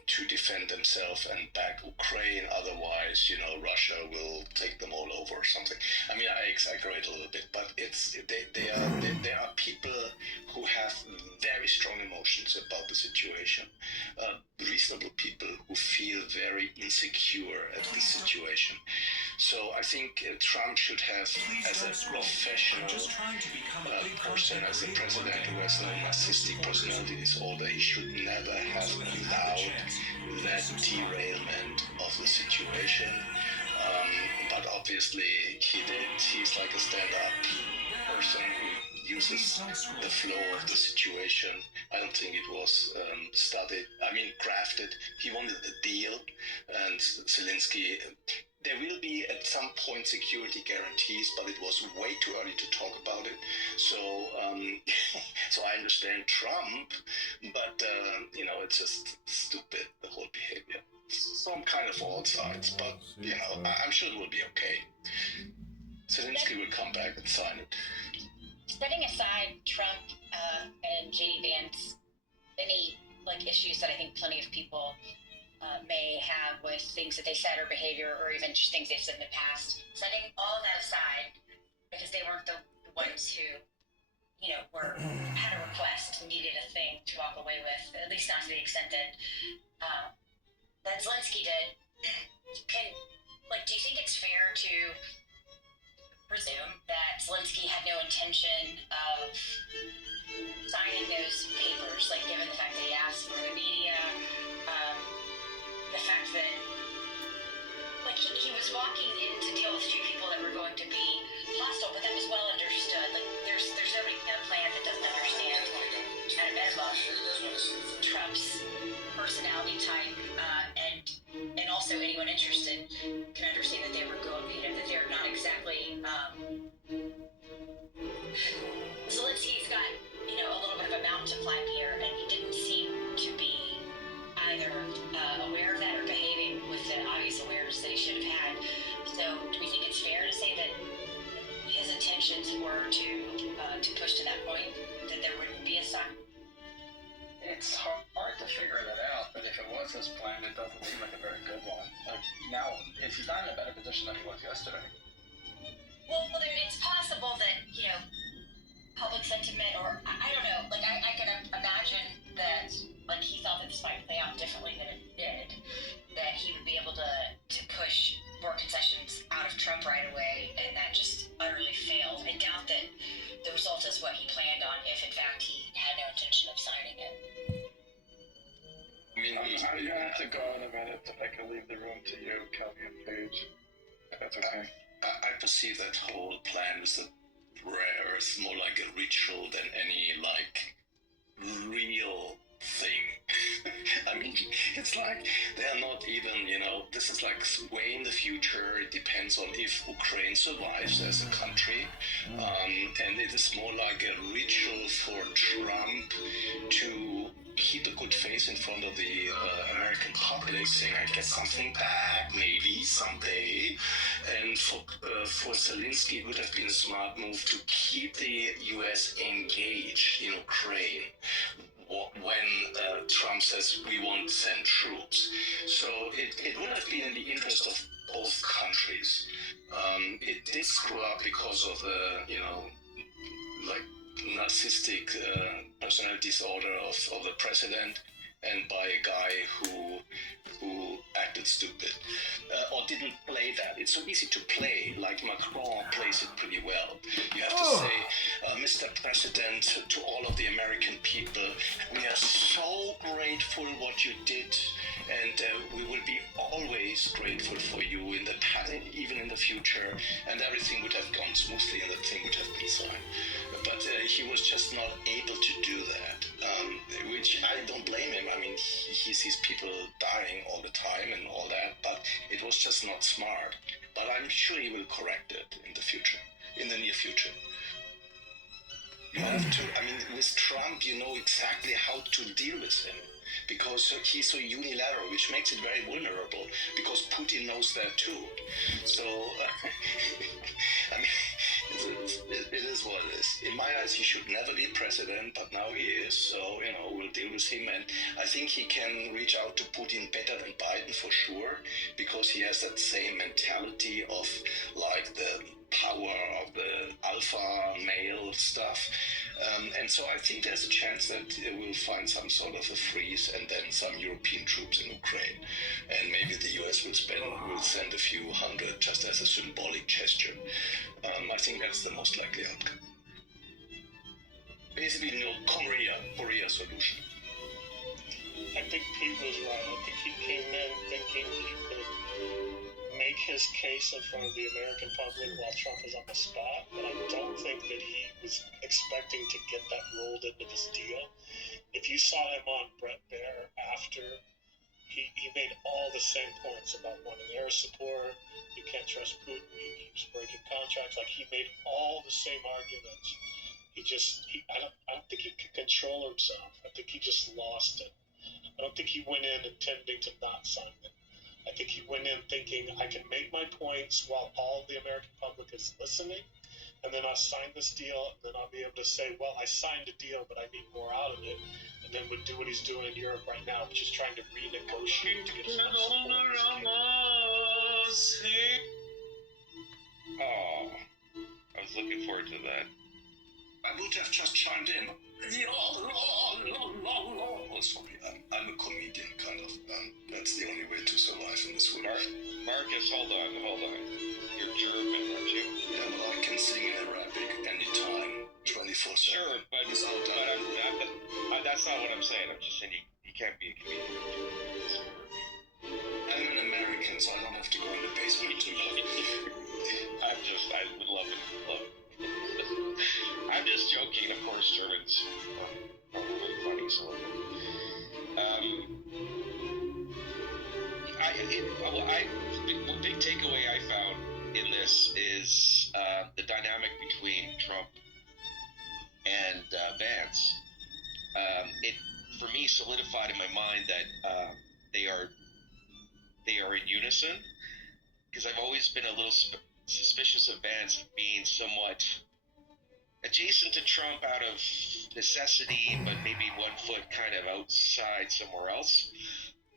to defend themselves and back Ukraine. Otherwise, Russia will take them all over or something. I exaggerate a little bit, but there are people who have very strong emotions about the situation. Reasonable people who feel very insecure at the situation. So I think Trump should have, as a professional person, as a president who has no narcissistic personality disorder, he should never have allowed that derailment of the situation. But obviously he did. He's like a stand-up person who uses the flow of the situation. I don't think it was crafted. He wanted a deal, and Zelensky. There will be at some point security guarantees, but it was way too early to talk about it. So, so I understand Trump, but it's just stupid, the whole behavior. So I'm kind of all sides, but I'm sure it will be okay. Zelensky will come back and sign it. Setting aside Trump and JD Vance, any issues that I think plenty of people may have with things that they said or behavior or even just things they've said in the past, setting all that aside because they weren't the ones who had a request, needed a thing to walk away with, at least not to the extent that Zelensky did. Do you think it's fair to presume that Zelensky had no intention of signing those papers, like given the fact that he asked for the media, the fact that like he was walking in to deal with two people that were going to be hostile, but that was well understood. Like there's nobody in the planet that doesn't understand at a minimum Trump's personality type, and also anyone interested can understand that they were going, that they're not exactly. Zelensky's got a little bit of a mountain to climb here, and he didn't seem to be either aware of that or behaving with the obvious awareness that he should have had. So, do we think it's fair to say that his intentions were to push to that point, that there wouldn't be a sign? It's hard to figure that out, but if it was his plan, it doesn't seem like a very good one. Like, now, if he's not in a better position than he was yesterday. Well, it's possible that, public sentiment, or I don't know, like I can imagine that, like, he thought that this might play out differently than it did, that he would be able to push more concessions out of Trump right away, and that just utterly failed. I doubt that the result is what he planned on, if in fact he had no intention of signing it. I'm gonna have to go in a minute. I can leave the room to you, Kelly and Paige. If that's okay. I perceive that whole plan as a prayer, it's more like a ritual than any, like, real thing. I mean, it's like they're not even, this is like way in the future. It depends on if Ukraine survives as a country. And it is more like a ritual for Trump to keep a good face in front of the American public, saying, I get something back, maybe someday. And for Zelensky, it would have been a smart move to keep the US engaged in Ukraine when Trump says we won't send troops. So it would have been in the interest of both countries. It did screw up because of the, like, narcissistic personality disorder of the president, and by a guy who acted stupid or didn't play that. It's so easy to play, like Macron plays it pretty well. You have to say, Mr. President, to all of the American people, we are so grateful what you did, and we will be always grateful for you even in the future, and everything would have gone smoothly and the thing would have been signed. But he was just not able to do that, which I don't blame him. I mean, he sees people dying all the time and all that, but it was just not smart. But I'm sure he will correct it in the near future. You have to, with Trump, you know exactly how to deal with him, because he's so unilateral, which makes it very vulnerable, because Putin knows that too. So, it is what it is. In my eyes, he should never be president, but now he is, so, we'll deal with him. And I think he can reach out to Putin better than Biden, for sure, because he has that same mentality of, like, the power of the alpha male stuff. And so I think there's a chance that we'll find some sort of a freeze and then some European troops in Ukraine. And maybe the US will send a few hundred just as a symbolic gesture. I think that's the most likely outcome. Basically, Korea solution. I think Pete was right. I think he came in thinking he could make his case in front of the American public while Trump was on the spot, but I don't think that he was expecting to get that rolled into this deal. If you saw him on Bret Baier after, he made all the same points about wanting air support, you can't trust Putin, he keeps breaking contracts, like he made all the same arguments. I don't think he could control himself. I think he just lost it. I don't think he went in intending to not sign it. I think he went in thinking, I can make my points while all the American public is listening, and then I'll sign this deal, and then I'll be able to say, well, I signed a deal, but I need more out of it, and then would do what he's doing in Europe right now, which is trying to renegotiate to get as much support as he can. Oh, I was looking forward to that. I would have just chimed in. Oh, sorry, I'm a comedian, kind of. That's the only way to survive in this world. Marcus, hold on. You're German, aren't you? Yeah, well, I not what I'm saying. I'm just saying you can't be a comedian. I'm an American, so I don't have to go in the basement to love. I would love it. I'm just joking. Of course, Germans are really funny. So, the big takeaway I found in this is the dynamic between Trump and Vance. It, for me, solidified in my mind that they are in unison, because I've always been a little suspicious of Vance of being somewhat adjacent to Trump out of necessity, but maybe one foot kind of outside somewhere else,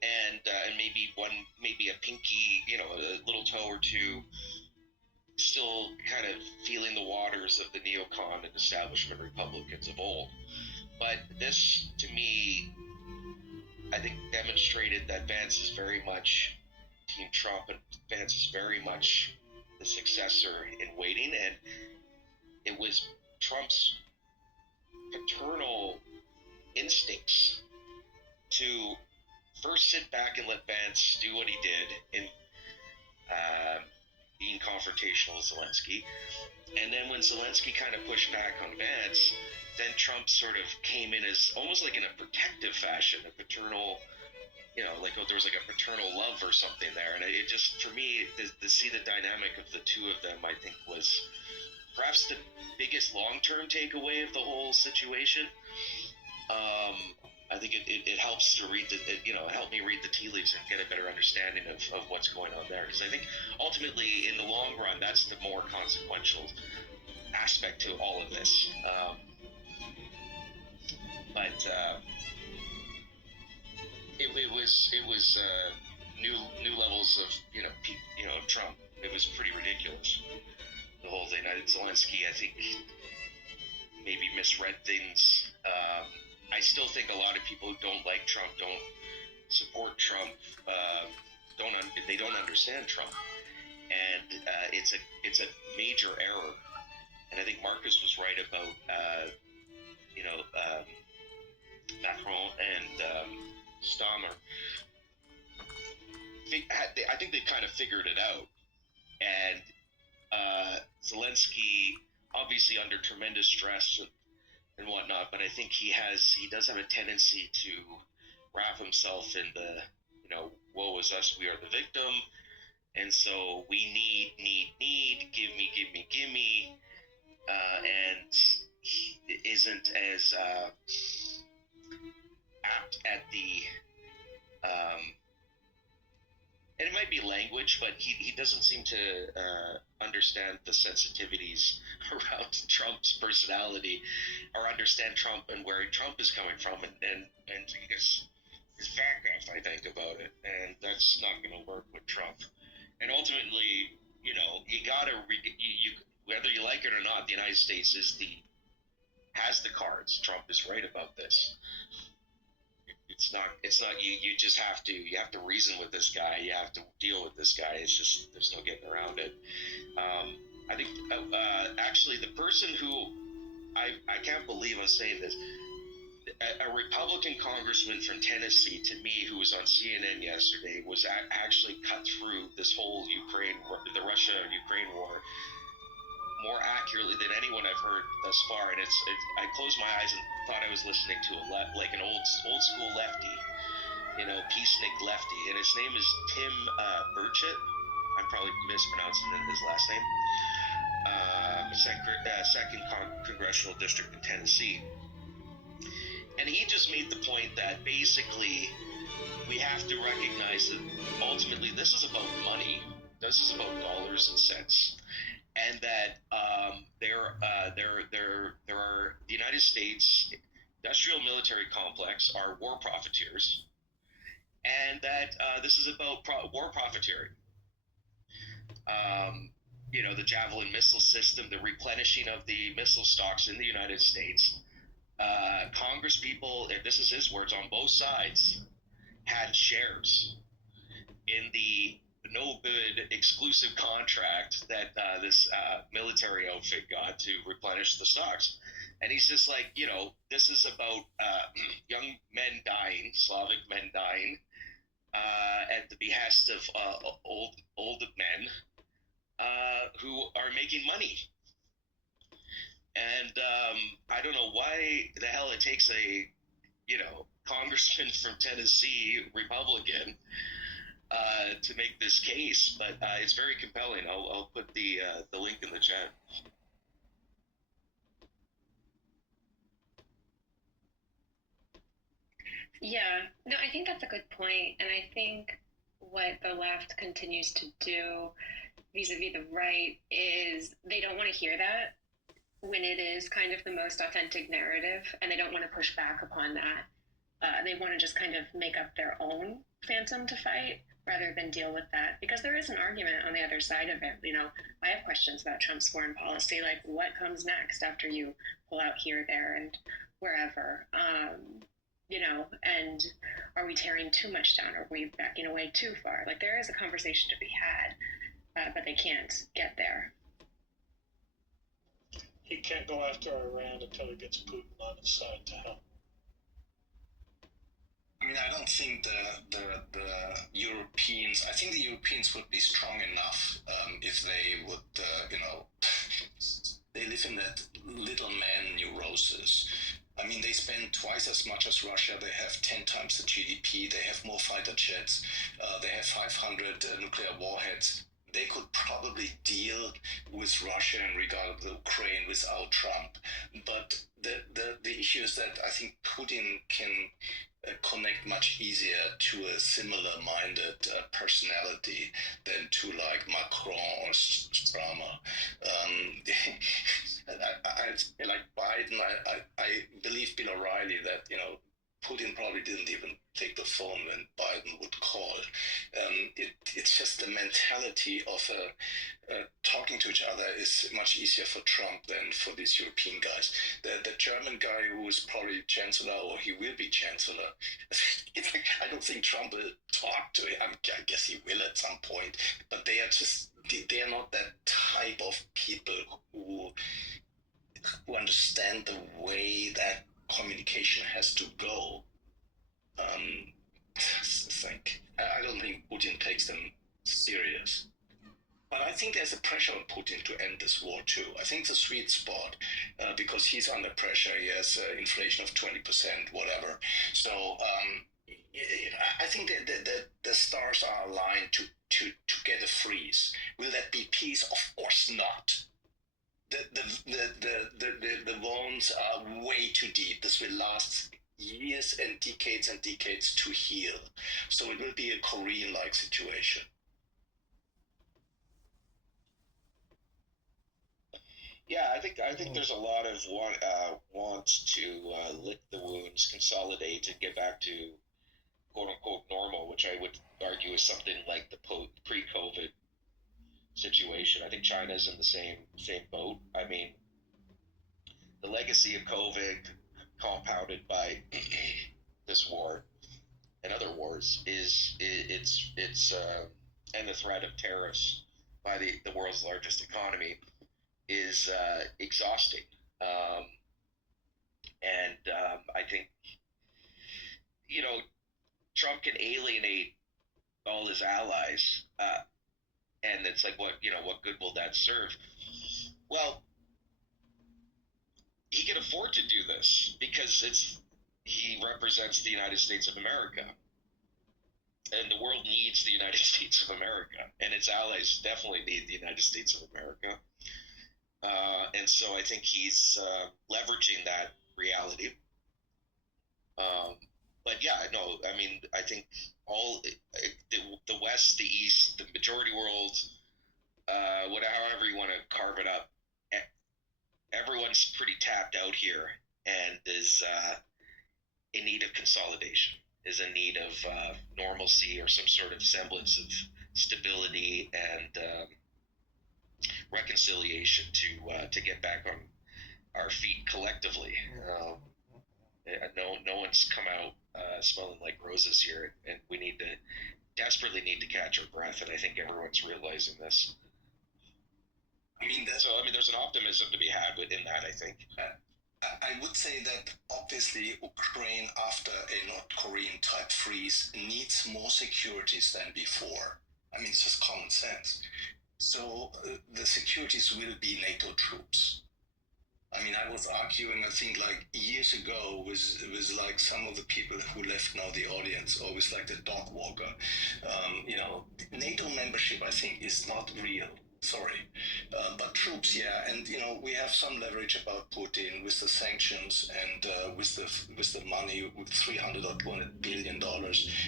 and maybe a pinky, a little toe or two, still kind of feeling the waters of the neocon and establishment Republicans of old. But this, to me, I think demonstrated that Vance is very much Team Trump, and Vance is very much the successor in waiting, and it was Trump's paternal instincts to first sit back and let Vance do what he did in being confrontational with Zelensky, and then when Zelensky kind of pushed back on Vance, then Trump sort of came in as almost like in a protective fashion, a paternal, like there was like a paternal love or something there. And it just, for me, to see the dynamic of the two of them, I think was perhaps the biggest long-term takeaway of the whole situation. I think it helps to read help me read the tea leaves and get a better understanding of what's going on there. Because I think ultimately, in the long run, that's the more consequential aspect to all of this. But it was new levels of Trump. It was pretty ridiculous, the whole thing. Zelensky, I think, maybe misread things. I still think a lot of people who don't like Trump, don't support Trump, they don't understand Trump, and it's a major error. And I think Marcus was right about Macron and Stammer. I think they kind of figured it out, and Zelensky, obviously under tremendous stress and whatnot, but I think he does have a tendency to wrap himself in the woe is us, we are the victim, and so we need, give me, and he isn't as apt at the and it might be language, but he doesn't seem to understand the sensitivities around Trump's personality, or understand Trump and where Trump is coming from, and he gets his back off, I think, about it, and that's not going to work with Trump. And ultimately, you gotta whether you like it or not, the United States has the cards. Trump is right about this. It's not you just have to reason with this guy. You have to deal with this guy. It's just, there's no getting around it. I think actually the person who I can't believe I'm saying this, a Republican congressman from Tennessee, to me, who was on CNN yesterday, was actually cut through this whole the Russia-Ukraine war more accurately than anyone I've heard thus far. And I closed my eyes and thought I was listening to like an old school lefty, peacenik lefty. And his name is Tim Burchett. I'm probably mispronouncing his last name. Second congressional district in Tennessee. And he just made the point that basically we have to recognize that ultimately this is about money. This is about dollars and cents. And that there are the United States industrial military complex are war profiteers, and that this is about war profiteering. The Javelin missile system, the replenishing of the missile stocks in the United States. Congress people, and this is his words, on both sides, had shares in the no-bid exclusive contract that this military outfit got to replenish the stocks. And he's just like, this is about young men dying, Slavic men dying, at the behest of old men who are making money. And I don't know why the hell it takes a congressman from Tennessee, Republican, to make this case, but it's very compelling. I'll put the link in the chat. Yeah, no, I think that's a good point, and I think what the left continues to do vis-a-vis the right is they don't want to hear that when it is kind of the most authentic narrative, and they don't want to push back upon that. They want to just kind of make up their own phantom to fight rather than deal with that, because there is an argument on the other side of it. I have questions about Trump's foreign policy, like what comes next after you pull out here, there, and wherever. And are we tearing too much down? Are we backing away too far? Like, there is a conversation to be had, but they can't get there. He can't go after Iran until he gets Putin on his side to help. I mean, I don't think the Europeans. I think the Europeans would be strong enough if they would, they live in that little man neurosis. I mean, they spend twice as much as Russia. They have 10 times the GDP. They have more fighter jets. They have 500 nuclear warheads. They could probably deal with Russia in regard to Ukraine without Trump. But the issue is that I think Putin can connect much easier to a similar-minded personality than to like Macron or Strama. I like Biden. I believe Bill O'Reilly that Putin probably didn't even take the phone when Biden would call. It's just the mentality of talking to each other is much easier for Trump than for these European guys. The German guy who is probably chancellor, or he will be chancellor, I don't think Trump will talk to him. I guess he will at some point, but they are not that type of people who understand the way that communication has to go. I don't think Putin takes them serious. But I think there's a pressure on Putin to end this war too. I think the sweet spot, because he's under pressure, he has inflation of 20%, whatever. So I think that the stars are aligned to get a freeze. Will that be peace? Of course not. The wounds are way too deep. This will last years and decades to heal. So it will be a Korean-like situation. Yeah, I think there's a lot of wants to lick the wounds, consolidate, and get back to quote unquote normal, which I would argue is something like the pre-COVID situation. I think China's in the same boat. I mean, the legacy of COVID, compounded by this war and other wars, is and the threat of tariffs by the world's largest economy is exhausting. I think Trump can alienate all his allies, and it's like, what good will that serve? Well, he can afford to do this because he represents the United States of America, and the world needs the United States of America, and its allies definitely need the United States of America. And so I think he's leveraging that reality. But yeah, no, I mean, I think all the West, the East, the majority world, however you want to carve it up, everyone's pretty tapped out here and is in need of consolidation, is in need of normalcy or some sort of semblance of stability and reconciliation to get back on our feet collectively. No one's come out smelling like roses here, and we desperately need to catch our breath, and I think everyone's realizing this. I mean, there's an optimism to be had within that, I think. I would say that obviously Ukraine, after a North Korean type freeze, needs more securities than before. I mean, it's just common sense. So the securities will be NATO troops. I mean, I was arguing, I think, like years ago with like some of the people who left now the audience, always like the dog walker. NATO membership, I think, is not real. Sorry, but troops, yeah, and we have some leverage about Putin with the sanctions and with the money, with $300 or $200 billion,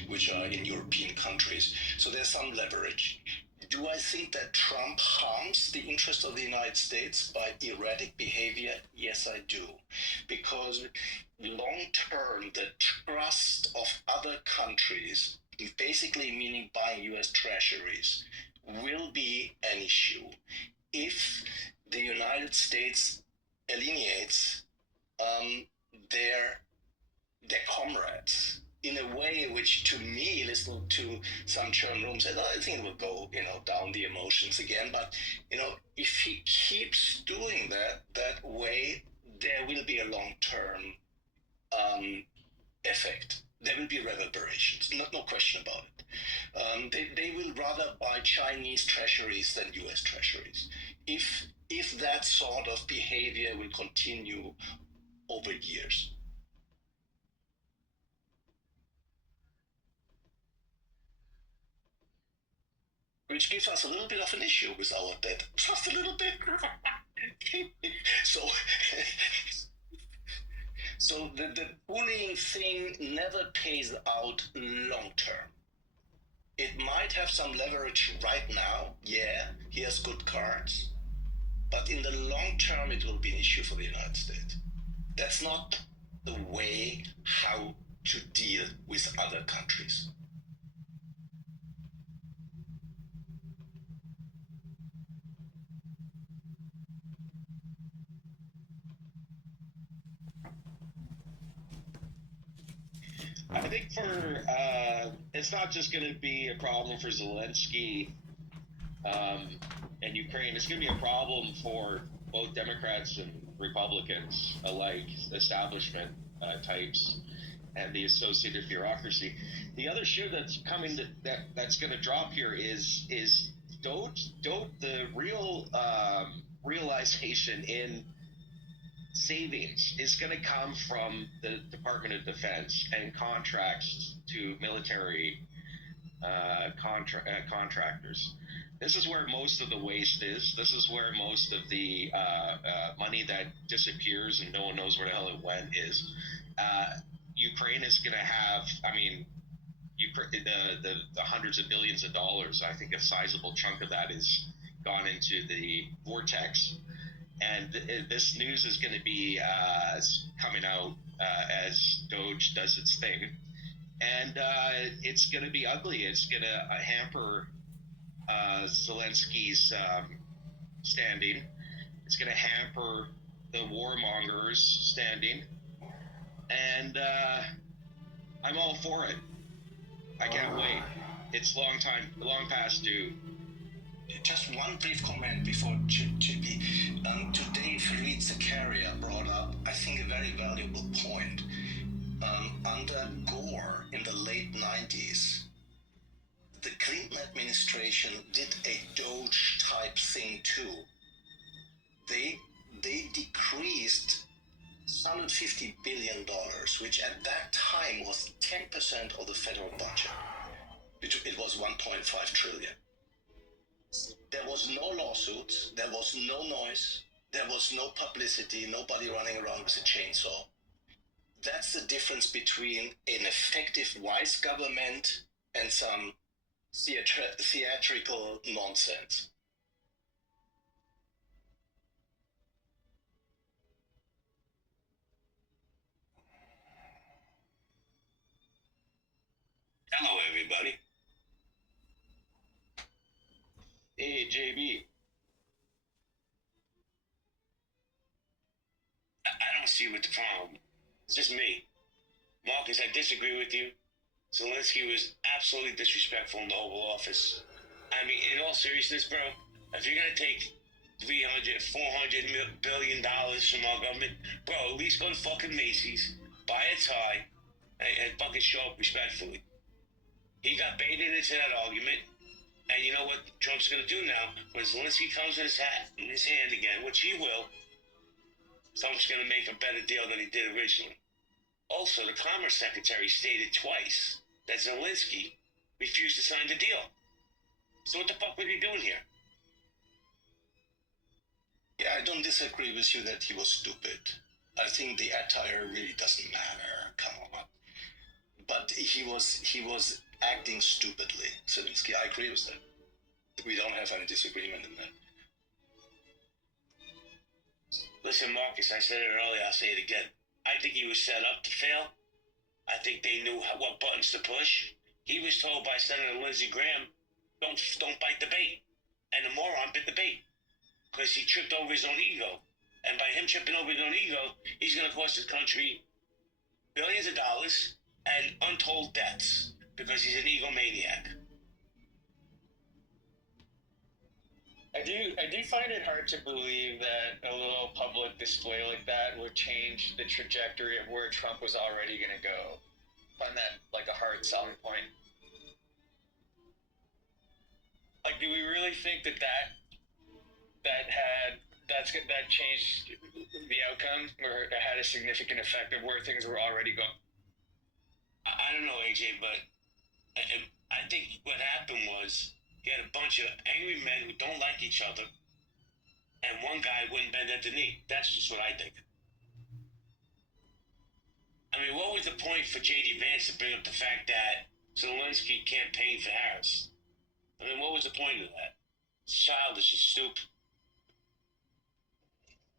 which are in European countries. So there's some leverage. Do I think that Trump harms the interest of the United States by erratic behavior? Yes, I do. Because long term, the trust of other countries, basically meaning buying US treasuries, will be an issue if the United States alienates their comrades in a way which, to me, listen to some German rooms, and I think it will go, down the emotions again. But if he keeps doing that way, there will be a long-term effect. There will be reverberations, no question about it. They will rather buy Chinese treasuries than U.S. treasuries. If that sort of behavior will continue over years. Which gives us a little bit of an issue with our debt. Just a little bit. So the bullying thing never pays out long term. It might have some leverage right now. Yeah, he has good cards. But in the long term, it will be an issue for the United States. That's not the way how to deal with other countries. I think it's not just going to be a problem for Zelensky and Ukraine. It's going to be a problem for both Democrats and Republicans alike, establishment types, and the associated bureaucracy. The other shoe that's coming that's going to drop here is the real realization in savings is going to come from the Department of Defense and contracts to military contractors. This is where most of the waste is. This is where most of the money that disappears and no one knows where the hell it went is. Ukraine is going to have, the hundreds of billions of dollars. I think a sizable chunk of that is gone into the vortex. And this news is going to be coming out as Doge does its thing. And it's going to be ugly. It's going to hamper Zelensky's standing. It's going to hamper the warmongers' standing. And I'm all for it. I can't wait. It's long past due. Just one brief comment before Chippy. Today, Fareed Zakaria brought up, I think, a very valuable point. Under Gore in the late 90s, the Clinton administration did a Doge type thing too. They decreased $150 billion, which at that time was 10% of the federal budget. It was 1.5 trillion. There was no lawsuits, there was no noise, there was no publicity, nobody running around with a chainsaw. That's the difference between an effective, wise government and some theatrical nonsense. Hello, everybody. Hey, JB. I don't see what the problem. It's just me. Marcus, I disagree with you. Zelensky was absolutely disrespectful in the Oval Office. I mean, in all seriousness, bro, if you're going to take $300, $400 billion from our government. Bro, at least go to fucking Macy's, buy a tie, and fucking show up respectfully. He got baited into that argument, and you know what Trump's gonna do now? When Zelensky comes in his hand again, which he will, Trump's gonna make a better deal than he did originally. Also, the Commerce Secretary stated twice that Zelensky refused to sign the deal. So what the fuck was he doing here? Yeah, I don't disagree with you that he was stupid. I think the attire really doesn't matter. Come on. But he was acting stupidly, Zelensky. I agree with that. We don't have any disagreement in that. Listen, Marcus, I said it earlier, I'll say it again. I think he was set up to fail. I think they knew what buttons to push. He was told by Senator Lindsey Graham, don't bite the bait. And the moron bit the bait. Because he tripped over his own ego. And by him tripping over his own ego, he's going to cost his country billions of dollars and untold debts. Because he's an egomaniac. I do find it hard to believe that a little public display like that would change the trajectory of where Trump was already going to go. I find that like a hard selling point. Like, do we really think that changed the outcome, or that had a significant effect of where things were already going? I don't know, AJ, but I think what happened was you had a bunch of angry men who don't like each other, and one guy wouldn't bend at the knee. That's just what I think. I mean, what was the point for J.D. Vance to bring up the fact that Zelensky campaigned for Harris? I mean, what was the point of that? It's childish and stupid.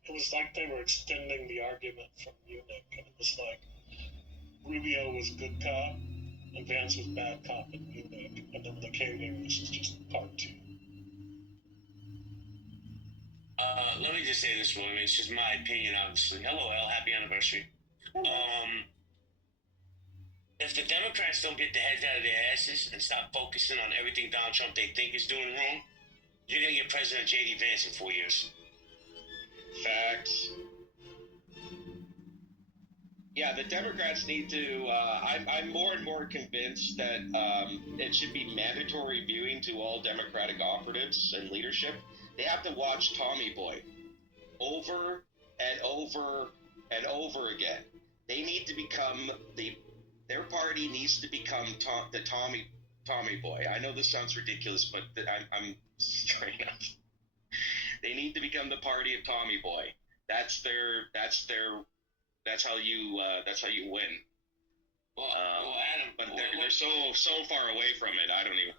It was like they were extending the argument from Munich. And it was like Rubio was good cop and Vance was bad cop in Munich. And then when they came here, this is just part two. Let me just say this one. I mean, it's just my opinion, obviously. Hello, El. Happy anniversary. If the Democrats don't get their heads out of their asses and stop focusing on everything Donald Trump they think is doing wrong, you're going to get President J.D. Vance in 4 years. Facts. Yeah, the Democrats need to. I'm more and more convinced that it should be mandatory viewing to all Democratic operatives and leadership. They have to watch Tommy Boy over and over and over again. They need to become their party needs to become the Tommy Boy. I know this sounds ridiculous, but I'm straight up. They need to become the party of Tommy Boy. That's how you win. Well, Adam, but they're so far away from it. I don't even.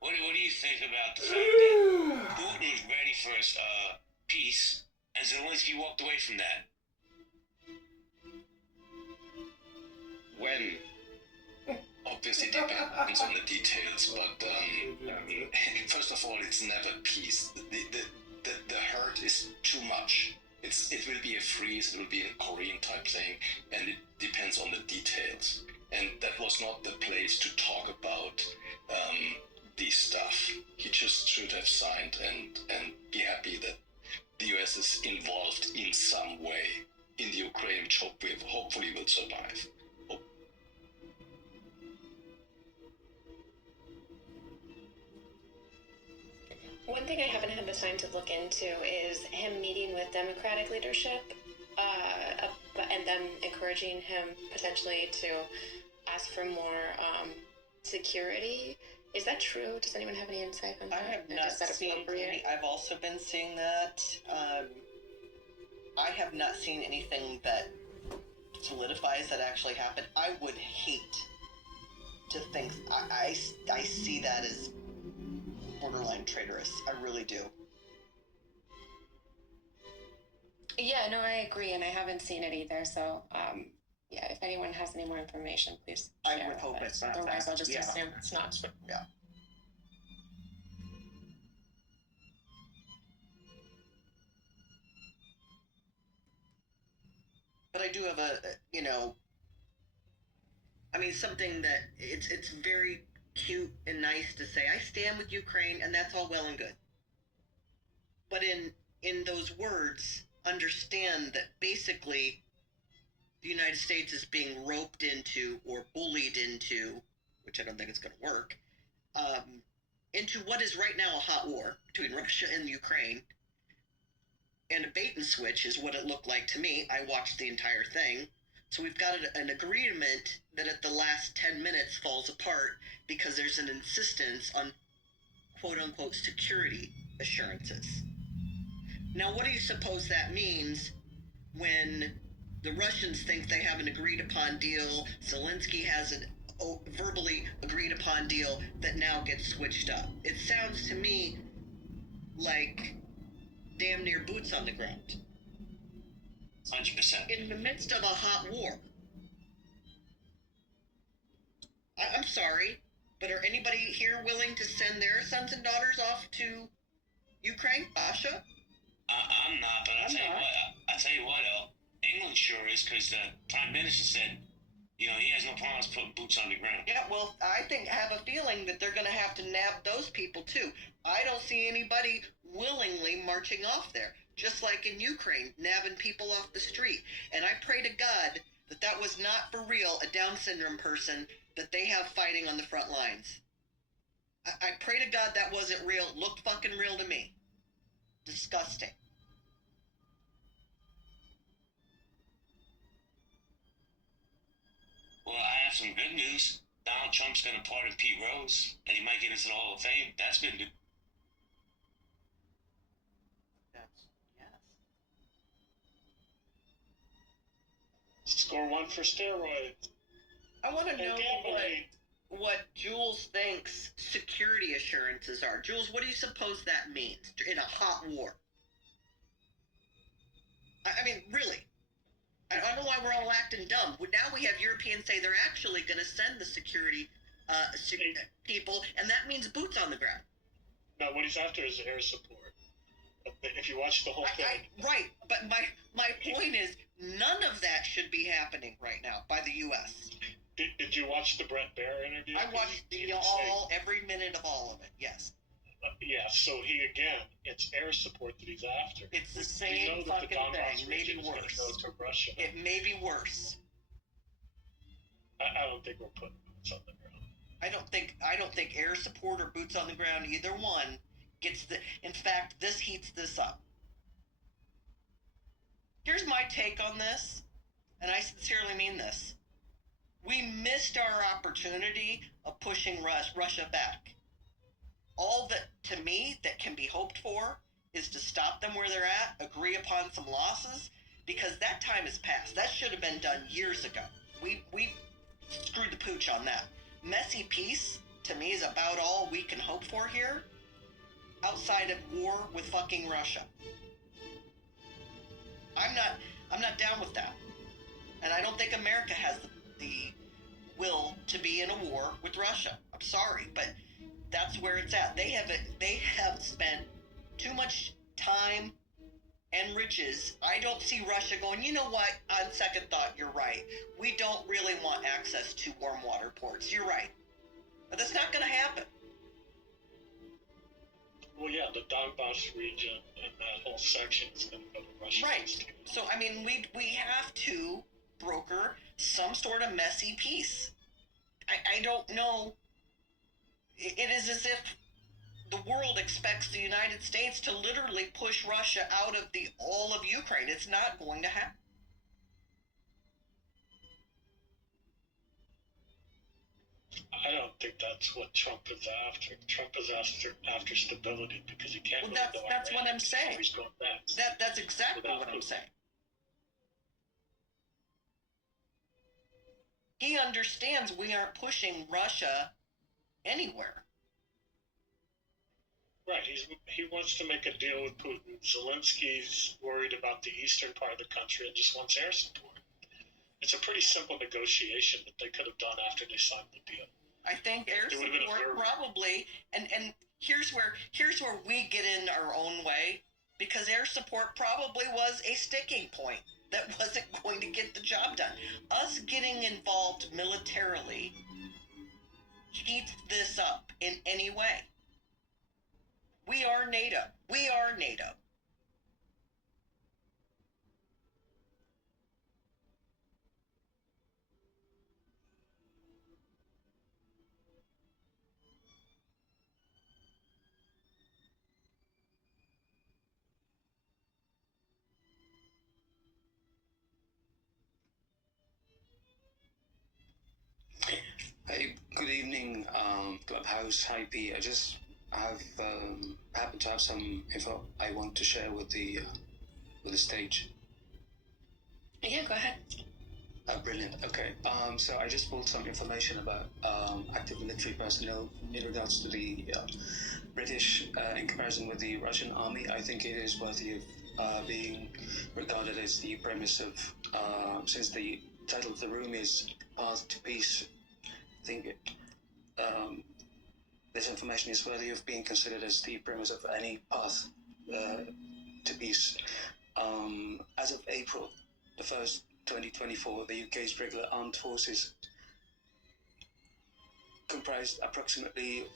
What do you think about the fact that Putin was ready for peace, and Zelensky walked away from that? When? Obviously depends on the details, but first of all, it's never peace. The hurt is too much. It will be a freeze, it will be a Korean type thing, and it depends on the details. And that was not the place to talk about this stuff. He just should have signed and be happy that the US is involved in some way in the Ukraine, which hopefully will survive. One thing I haven't had the time to look into is him meeting with Democratic leadership and them encouraging him potentially to ask for more security. Is that true? Does anyone have any insight on that? I have not seen any. I've also been seeing that. I have not seen anything that solidifies that actually happened. I would hate to think. I see that as borderline traitorous. I really do. Yeah, no, I agree, and I haven't seen it either. So, yeah, if anyone has any more information, please share. I would hope it's not. Otherwise, that. I'll just assume it's not. Yeah. But I do have something that it's very cute and nice to say, I stand with Ukraine, and that's all well and good. But in in those words understand that basically the United States is being roped into or bullied into, which I don't think it's going to work, into what is right now a hot war between Russia and Ukraine. And a bait and switch is what it looked like to me. I watched the entire thing. So we've got an agreement that at the last 10 minutes falls apart because there's an insistence on quote-unquote security assurances. Now, what do you suppose that means when the Russians think they have an agreed-upon deal, Zelensky has an verbally agreed-upon deal that now gets switched up? It sounds to me like damn near boots on the ground. 100%. In the midst of a hot war. I'm sorry, but are anybody here willing to send their sons and daughters off to Ukraine, Russia? I'm not, but I'll tell you what, England sure is, because the Prime Minister said, he has no problems putting boots on the ground. Yeah, well, I have a feeling that they're going to have to nab those people too. I don't see anybody willingly marching off there, just like in Ukraine, nabbing people off the street. And I pray to God that that was not for real a Down syndrome person that they have fighting on the front lines. I pray to God that wasn't real. It looked fucking real to me. Disgusting. Well, I have some good news. Donald Trump's going to pardon Pete Rose, and he might get into the Hall of Fame. That's good news. Score one for steroids. I want to know what Jules thinks security assurances are. Jules, what do you suppose that means in a hot war? I mean, really. I don't know why we're all acting dumb. Now we have Europeans say they're actually going to send the security people, and that means boots on the ground. No, what he's after is air support. If you watch the whole thing. Right, but my point is none of that should be happening right now by the U.S. Did you watch the Brett Baer interview? I watched every minute of all of it, yes. Yeah, so it's air support that he's after. It's the same fucking thing, maybe worse. Go to Russia. It may be worse. I don't think we're putting boots on the ground. I don't think air support or boots on the ground, either one, gets the. In fact, this heats this up. Here's my take on this, and I sincerely mean this. We missed our opportunity of pushing Russia back. All that, to me, that can be hoped for is to stop them where they're at, agree upon some losses, because that time has passed. That should have been done years ago. We screwed the pooch on that. Messy peace, to me, is about all we can hope for here, outside of war with fucking Russia. I'm not down with that. And I don't think America has the will to be in a war with Russia. I'm sorry, but that's where it's at. They have spent too much time and riches. I don't see Russia going, you know what, on second thought, you're right. We don't really want access to warm water ports. You're right. But that's not going to happen. Well, yeah, the Donbass region and that whole section is going to go to Russia. Right. So, I mean, we have to broker some sort of messy peace. I don't know. It is as if the world expects the United States to literally push Russia out of all of Ukraine. It's not going to happen. I don't think that's what Trump is after. Trump is after stability because he can't. Well, that's what I'm saying. That's exactly what I'm saying. He understands we aren't pushing Russia anywhere. Right, he wants to make a deal with Putin. Zelensky's worried about the eastern part of the country and just wants air support. It's a pretty simple negotiation that they could have done after they signed the deal. I think air support probably, and here's where we get in our own way, because air support probably was a sticking point that wasn't going to get the job done. Us getting involved militarily heats this up in any way. We are NATO. evening, Clubhouse. Hi, P. I just have happen to have some info I want to share with the stage. Yeah, go ahead. Brilliant. Okay. So I just pulled some information about active military personnel in regards to the British in comparison with the Russian army. I think it is worthy of being regarded as the premise of, since the title of the room is Path to Peace, I think this information is worthy of being considered as the premise of any path to peace. As of April the 1st, 2024, the UK's regular armed forces comprised approximately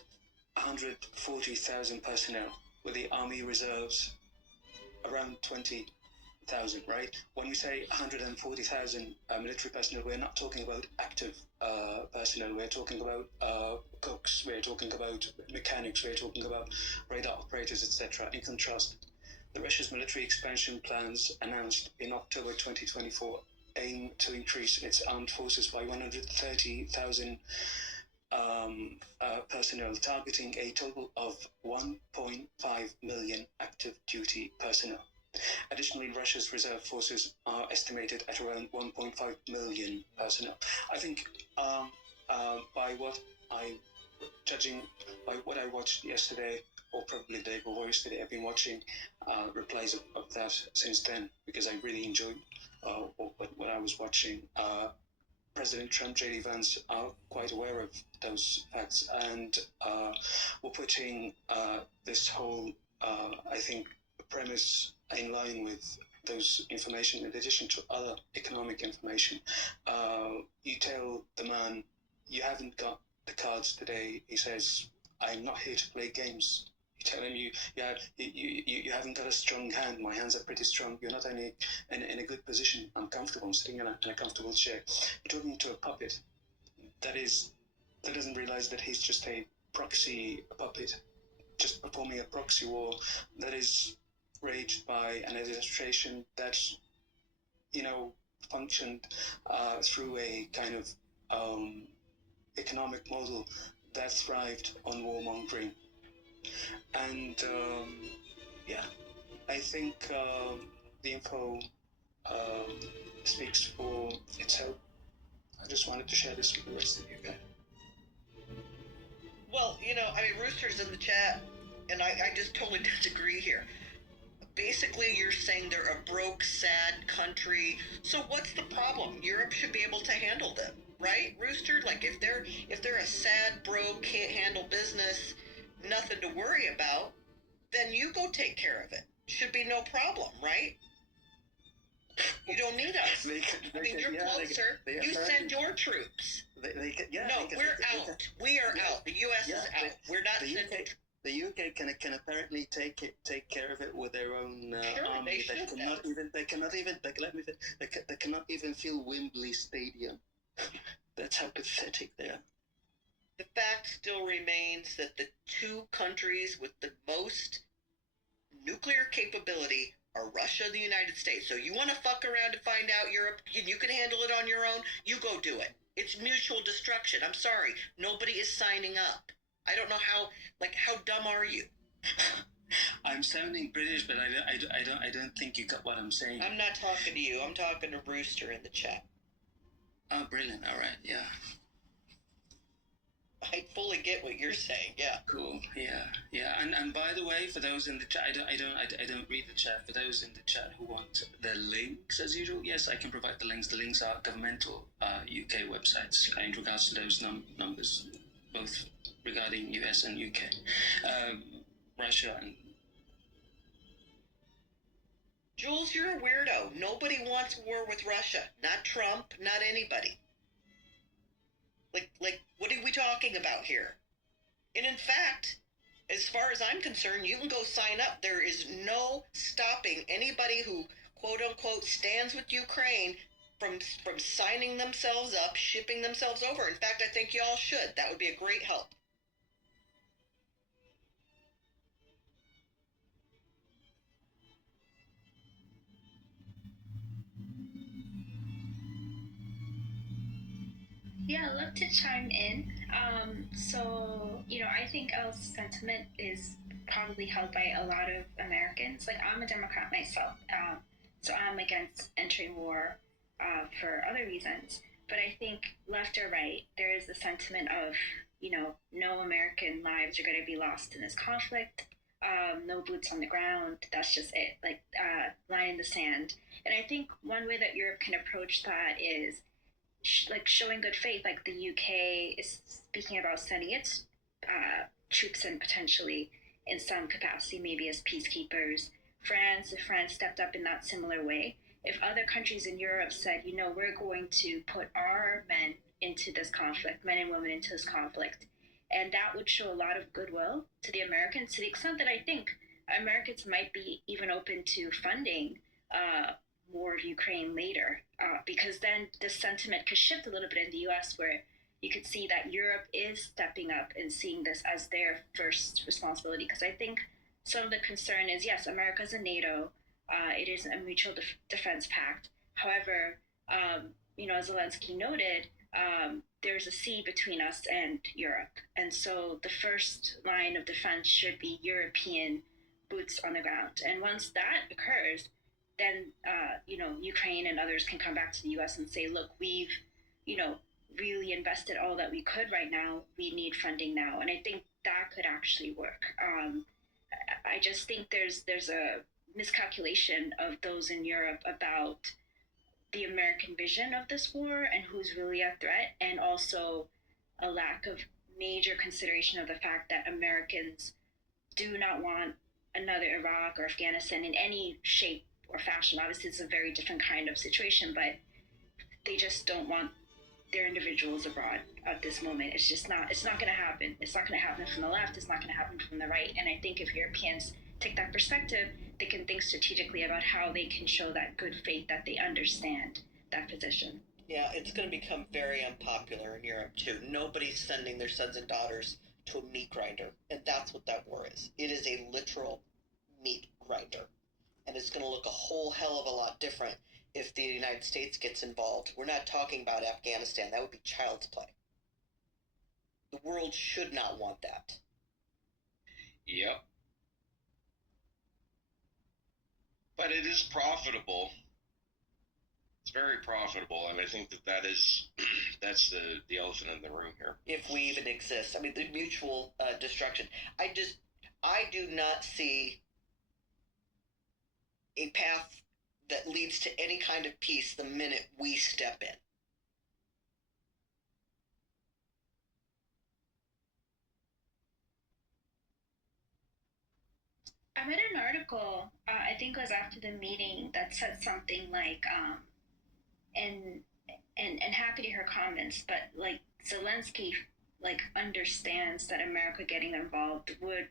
140,000 personnel, with the Army Reserves around 20,000, right? When we say 140,000 military personnel, we're not talking about active personnel, we're talking about cooks, we're talking about mechanics, we're talking about radar operators, etc. In contrast, the Russia's military expansion plans announced in October 2024 aim to increase its armed forces by 130,000 personnel, targeting a total of 1.5 million active duty personnel. Additionally, Russia's reserve forces are estimated at around 1.5 million personnel. I think by what I watched yesterday, or probably the day before yesterday, I've been watching replays of that since then, because I really enjoyed what I was watching. President Trump, J.D. Vance are quite aware of those facts, and we're putting this whole, I think, premise in line with those information in addition to other economic information. You tell the man, you haven't got the cards today. He says, I'm not here to play games. You tell him you haven't got a strong hand. My hands are pretty strong. You're not in a good position. I'm comfortable. I'm sitting in a comfortable chair. You're talking to a puppet that doesn't realize that he's just a proxy puppet, just performing a proxy war that is waged by an administration that, functioned through a kind of economic model that thrived on warmongering. And I think the info speaks for itself. I just wanted to share this with the rest of you guys. Well, Rooster's in the chat, and I just totally disagree here. Basically, you're saying they're a broke, sad country. So what's the problem? Europe should be able to handle them, right, Rooster? Like if they're a sad, broke, can't handle business, nothing to worry about, then you go take care of it. Should be no problem, right? You don't need us. You're closer. You send your troops. We're out. We are out. The U.S. is out. We're not sending. The UK can apparently take care of it with their own army. They cannot even fill Wembley Stadium. That's how pathetic they are. The fact still remains that the two countries with the most nuclear capability are Russia and the United States. So you want to fuck around to find out Europe, and you can handle it on your own, you go do it. It's mutual destruction. I'm sorry. Nobody is signing up. I don't know how dumb are you? I'm sounding British, but I don't think you got what I'm saying. I'm not talking to you. I'm talking to Rooster in the chat. Oh, brilliant. All right. Yeah. I fully get what you're saying. Yeah. Cool. Yeah. And by the way, for those in the chat, I don't read the chat. For those in the chat who want the links, as usual, yes, I can provide the links. The links are governmental UK websites in regards to those numbers, both regarding US and UK, Russia and. Jules, you're a weirdo. Nobody wants war with Russia. Not Trump. Not anybody. Like, what are we talking about here? And in fact, as far as I'm concerned, you can go sign up. There is no stopping anybody who, quote unquote, stands with Ukraine from signing themselves up, shipping themselves over. In fact, I think you all should. That would be a great help. Yeah, I'd love to chime in. So, I think Elle's sentiment is probably held by a lot of Americans. Like, I'm a Democrat myself, so I'm against entering war for other reasons. But I think left or right, there is the sentiment of, no American lives are going to be lost in this conflict. No boots on the ground. That's just it. Like, line in the sand. And I think one way that Europe can approach that is showing good faith. Like the UK is speaking about sending its troops in potentially in some capacity, maybe as peacekeepers. If France stepped up in that similar way, if other countries in Europe said, we're going to put our men into this conflict, men and women into this conflict, and that would show a lot of goodwill to the Americans, to the extent that I think Americans might be even open to funding war of Ukraine later, because then the sentiment could shift a little bit in the U.S., where you could see that Europe is stepping up and seeing this as their first responsibility. Because I think some of the concern is, yes, America's in NATO, it is a mutual defense pact. However, as Zelensky noted, there's a sea between us and Europe. And so the first line of defense should be European boots on the ground. And once that occurs, then Ukraine and others can come back to the U.S. and say, look, we've really invested all that we could right now. We need funding now, and I think that could actually work. I just think there's a miscalculation of those in Europe about the American vision of this war and who's really a threat, and also a lack of major consideration of the fact that Americans do not want another Iraq or Afghanistan in any shape or fashion. Obviously, it's a very different kind of situation, but they just don't want their individuals abroad at this moment. It's not going to happen. It's not going to happen from the left. It's not going to happen from the right. And I think if Europeans take that perspective, they can think strategically about how they can show that good faith, that they understand that position. Yeah, it's going to become very unpopular in Europe, too. Nobody's sending their sons and daughters to a meat grinder, and that's what that war is. It is a literal meat grinder, and it's going to look a whole hell of a lot different if the United States gets involved. We're not talking about Afghanistan. That would be child's play. The world should not want that. Yep. But it is profitable. It's very profitable, and I think that's the elephant in the room here. If we even exist. I mean, the mutual destruction. I do not see a path that leads to any kind of peace the minute we step in. I read an article, I think it was after the meeting, that said something like, and happy to hear comments, but like Zelensky understands that America getting involved would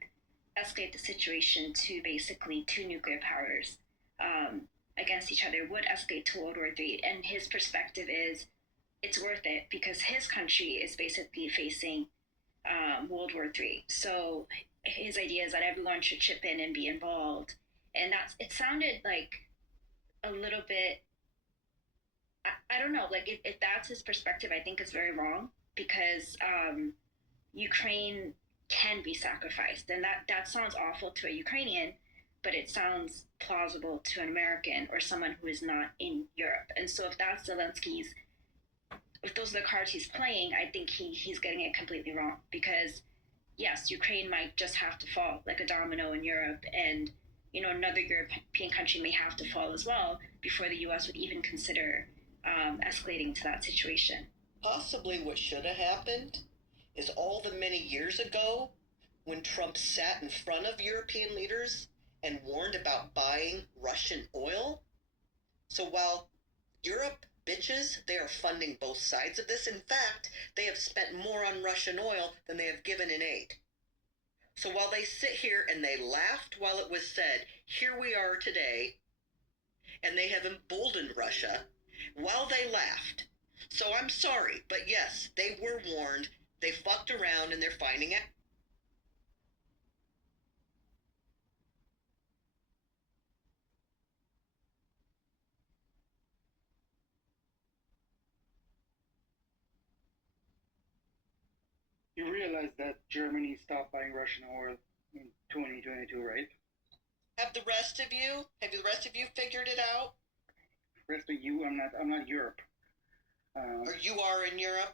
escalate the situation to basically two nuclear powers against each other, would escalate to World War III. And his perspective is it's worth it because his country is basically facing World War III. So his idea is that everyone should chip in and be involved. And it sounded like a little bit, I don't know, like if that's his perspective, I think it's very wrong, because Ukraine can be sacrificed. And that sounds awful to a Ukrainian, but it sounds plausible to an American or someone who is not in Europe. And so if that's Zelensky's, if those are the cards he's playing, I think he's getting it completely wrong, because yes, Ukraine might just have to fall like a domino in Europe, and another European country may have to fall as well before the U.S. would even consider escalating to that situation. Possibly what should have happened is all the many years ago when Trump sat in front of European leaders and warned about buying Russian oil. So while Europe bitches, they are funding both sides of this. In fact, they have spent more on Russian oil than they have given in aid. So while they sit here and they laughed while it was said, here we are today, and they have emboldened Russia while they laughed. So I'm sorry, but yes, they were warned. They fucked around and they're finding out. You realize that Germany stopped buying Russian oil in 2022, right? Have the rest of you figured it out? Rest of you, I'm not Europe. Or you are in Europe?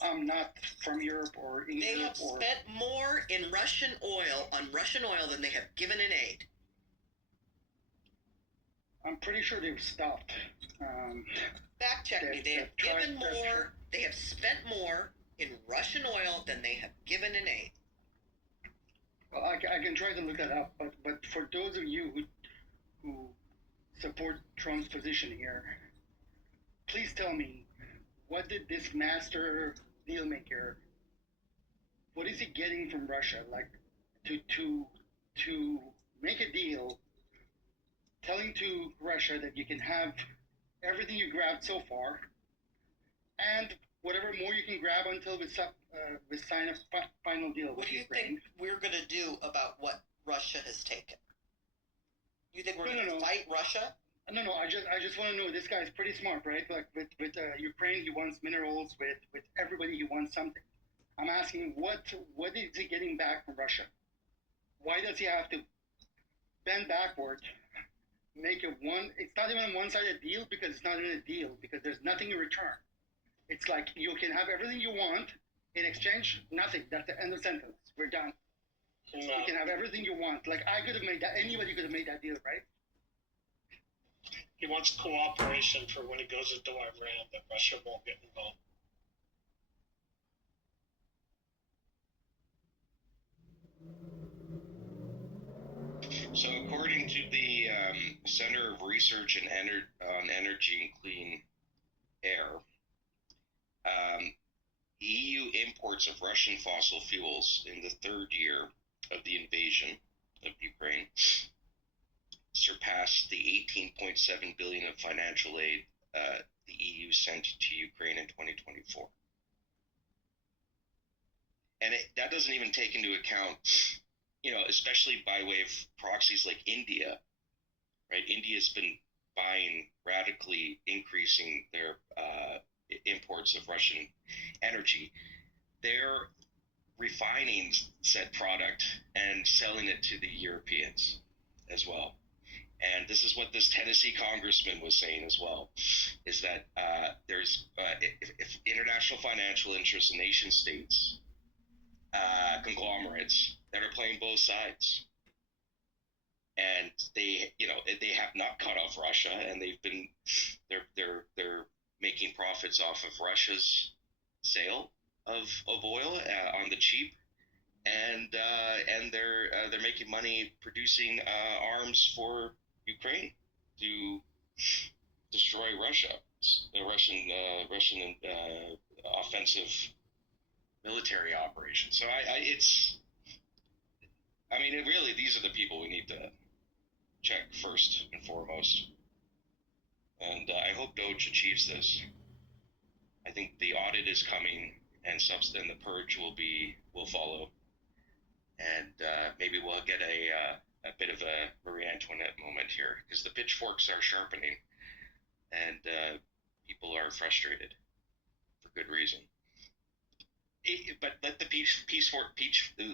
I'm not from Europe or in They Europe. have spent more in Russian oil, than they have given in aid. I'm pretty sure they've stopped. Fact check me. They have given more. They have spent more in Russian oil than they have given in aid. Well, I can try to look that up, but for those of you who support Trump's position here, please tell me, what did this master deal maker, what is he getting from Russia? Like, to make a deal, telling to Russia that you can have everything you grabbed so far, and whatever more you can grab until we sign a final deal. What do you think we're going to do about what Russia has taken? You think we're going to fight Russia? No. I just want to know. This guy's pretty smart, right? Like with Ukraine, he wants minerals. With everybody, he wants something. I'm asking, what is he getting back from Russia? Why does he have to bend backward, make it one? It's not even a one-sided deal because it's not even a deal because there's nothing in return. It's like you can have everything you want in exchange, nothing. That's the end of the sentence. We're done. No. You can have everything you want. Like I could have made that. Anybody could have made that deal, right? He wants cooperation for when he goes into Iran, that Russia won't get involved. So, according to the Center of Research on Energy and Clean Air, EU imports of Russian fossil fuels in the third year of the invasion of Ukraine surpassed the 18.7 billion of financial aid the EU sent to Ukraine in 2024. And that doesn't even take into account, especially by way of proxies like India, right? India's been radically increasing their imports of Russian energy. They're refining said product and selling it to the Europeans as well. And this is what this Tennessee congressman was saying as well, is that there's if international financial interests and nation states, conglomerates that are playing both sides, and they have not cut off Russia, and they're making profits off of Russia's sale of oil on the cheap, and they're making money producing arms for Ukraine to destroy Russia, the Russian offensive military operation. So really, these are the people we need to check first and foremost. And I hope Doge achieves this. I think the audit is coming, and the purge will follow, and maybe we'll get a bit of a Marie Antoinette moment here, because the pitchforks are sharpening, and people are frustrated for good reason. But let the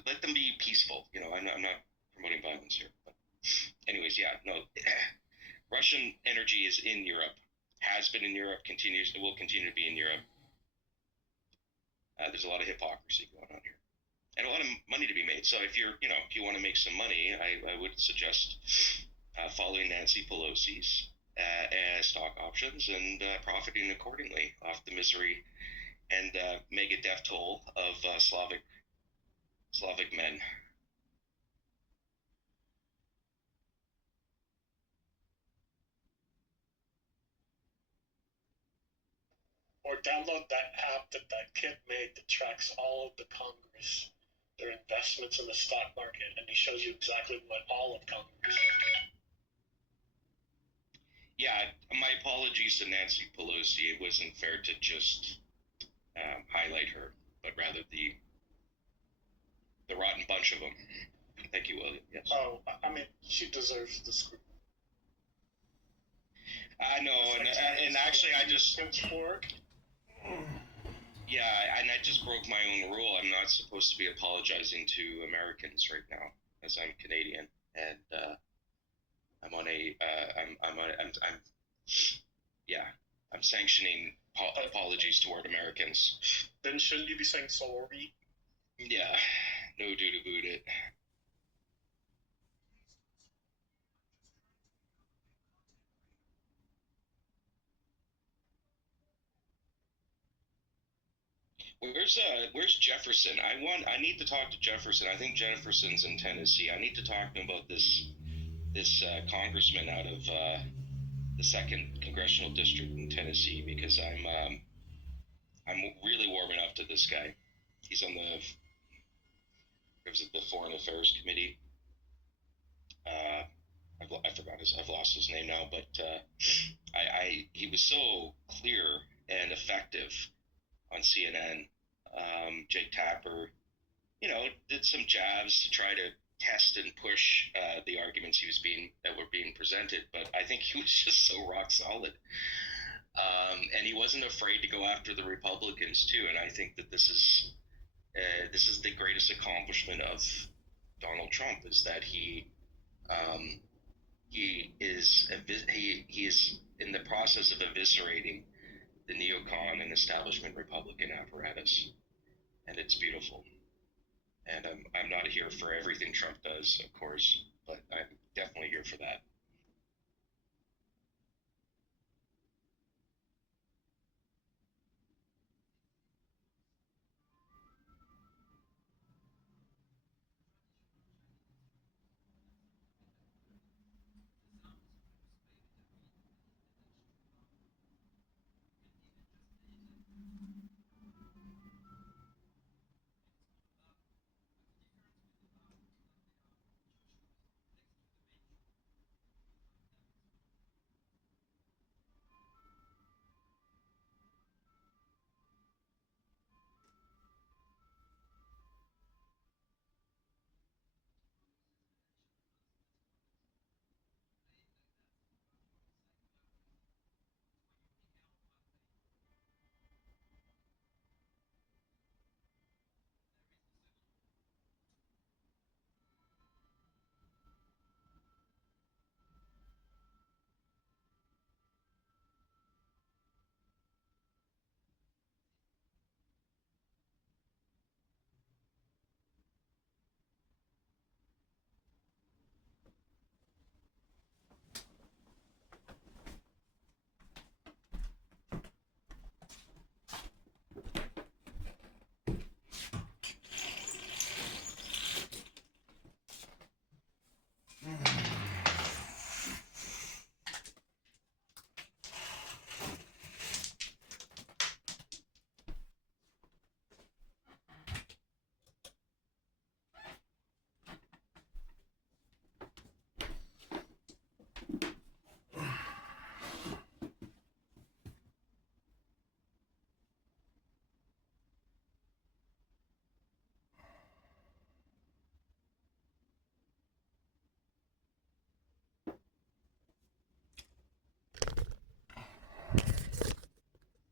let them be peaceful. I'm not promoting violence here. But anyways, Russian energy is in Europe, has been in Europe, will continue to be in Europe. There's a lot of hypocrisy going on here, and a lot of money to be made. So if you want to make some money, I would suggest following Nancy Pelosi's stock options and profiting accordingly off the misery and mega death toll of Slavic men. Or download that app that kid made that tracks all of the Congress, their investments in the stock market, and he shows you exactly what all of Congress is doing. Yeah, my apologies to Nancy Pelosi. It wasn't fair to just highlight her, but rather the rotten bunch of them. Thank you, William. Yes. Oh, she deserves the scrutiny. I know, and actually, I just. Yeah, and I just broke my own rule. I'm not supposed to be apologizing to Americans right now, as I'm Canadian, and I'm on a, I'm, yeah, I'm sanctioning apologies toward Americans. Then shouldn't you be saying sorry? Yeah, no do to boot it. Where's Jefferson? I need to talk to Jefferson. I think Jefferson's in Tennessee. I need to talk to him about this congressman out of the second congressional district in Tennessee, because I'm really warming up to this guy. He's on the Foreign Affairs Committee. I've lost his name now, but he was so clear and effective on CNN. Jake Tapper, did some jabs to try to test and push the arguments that were being presented, but I think he was just so rock solid. And he wasn't afraid to go after the Republicans too. And I think that this is the greatest accomplishment of Donald Trump, is that he is in the process of eviscerating the neocon and establishment Republican apparatus, and it's beautiful. And I'm not here for everything Trump does, of course, but I'm definitely here for that.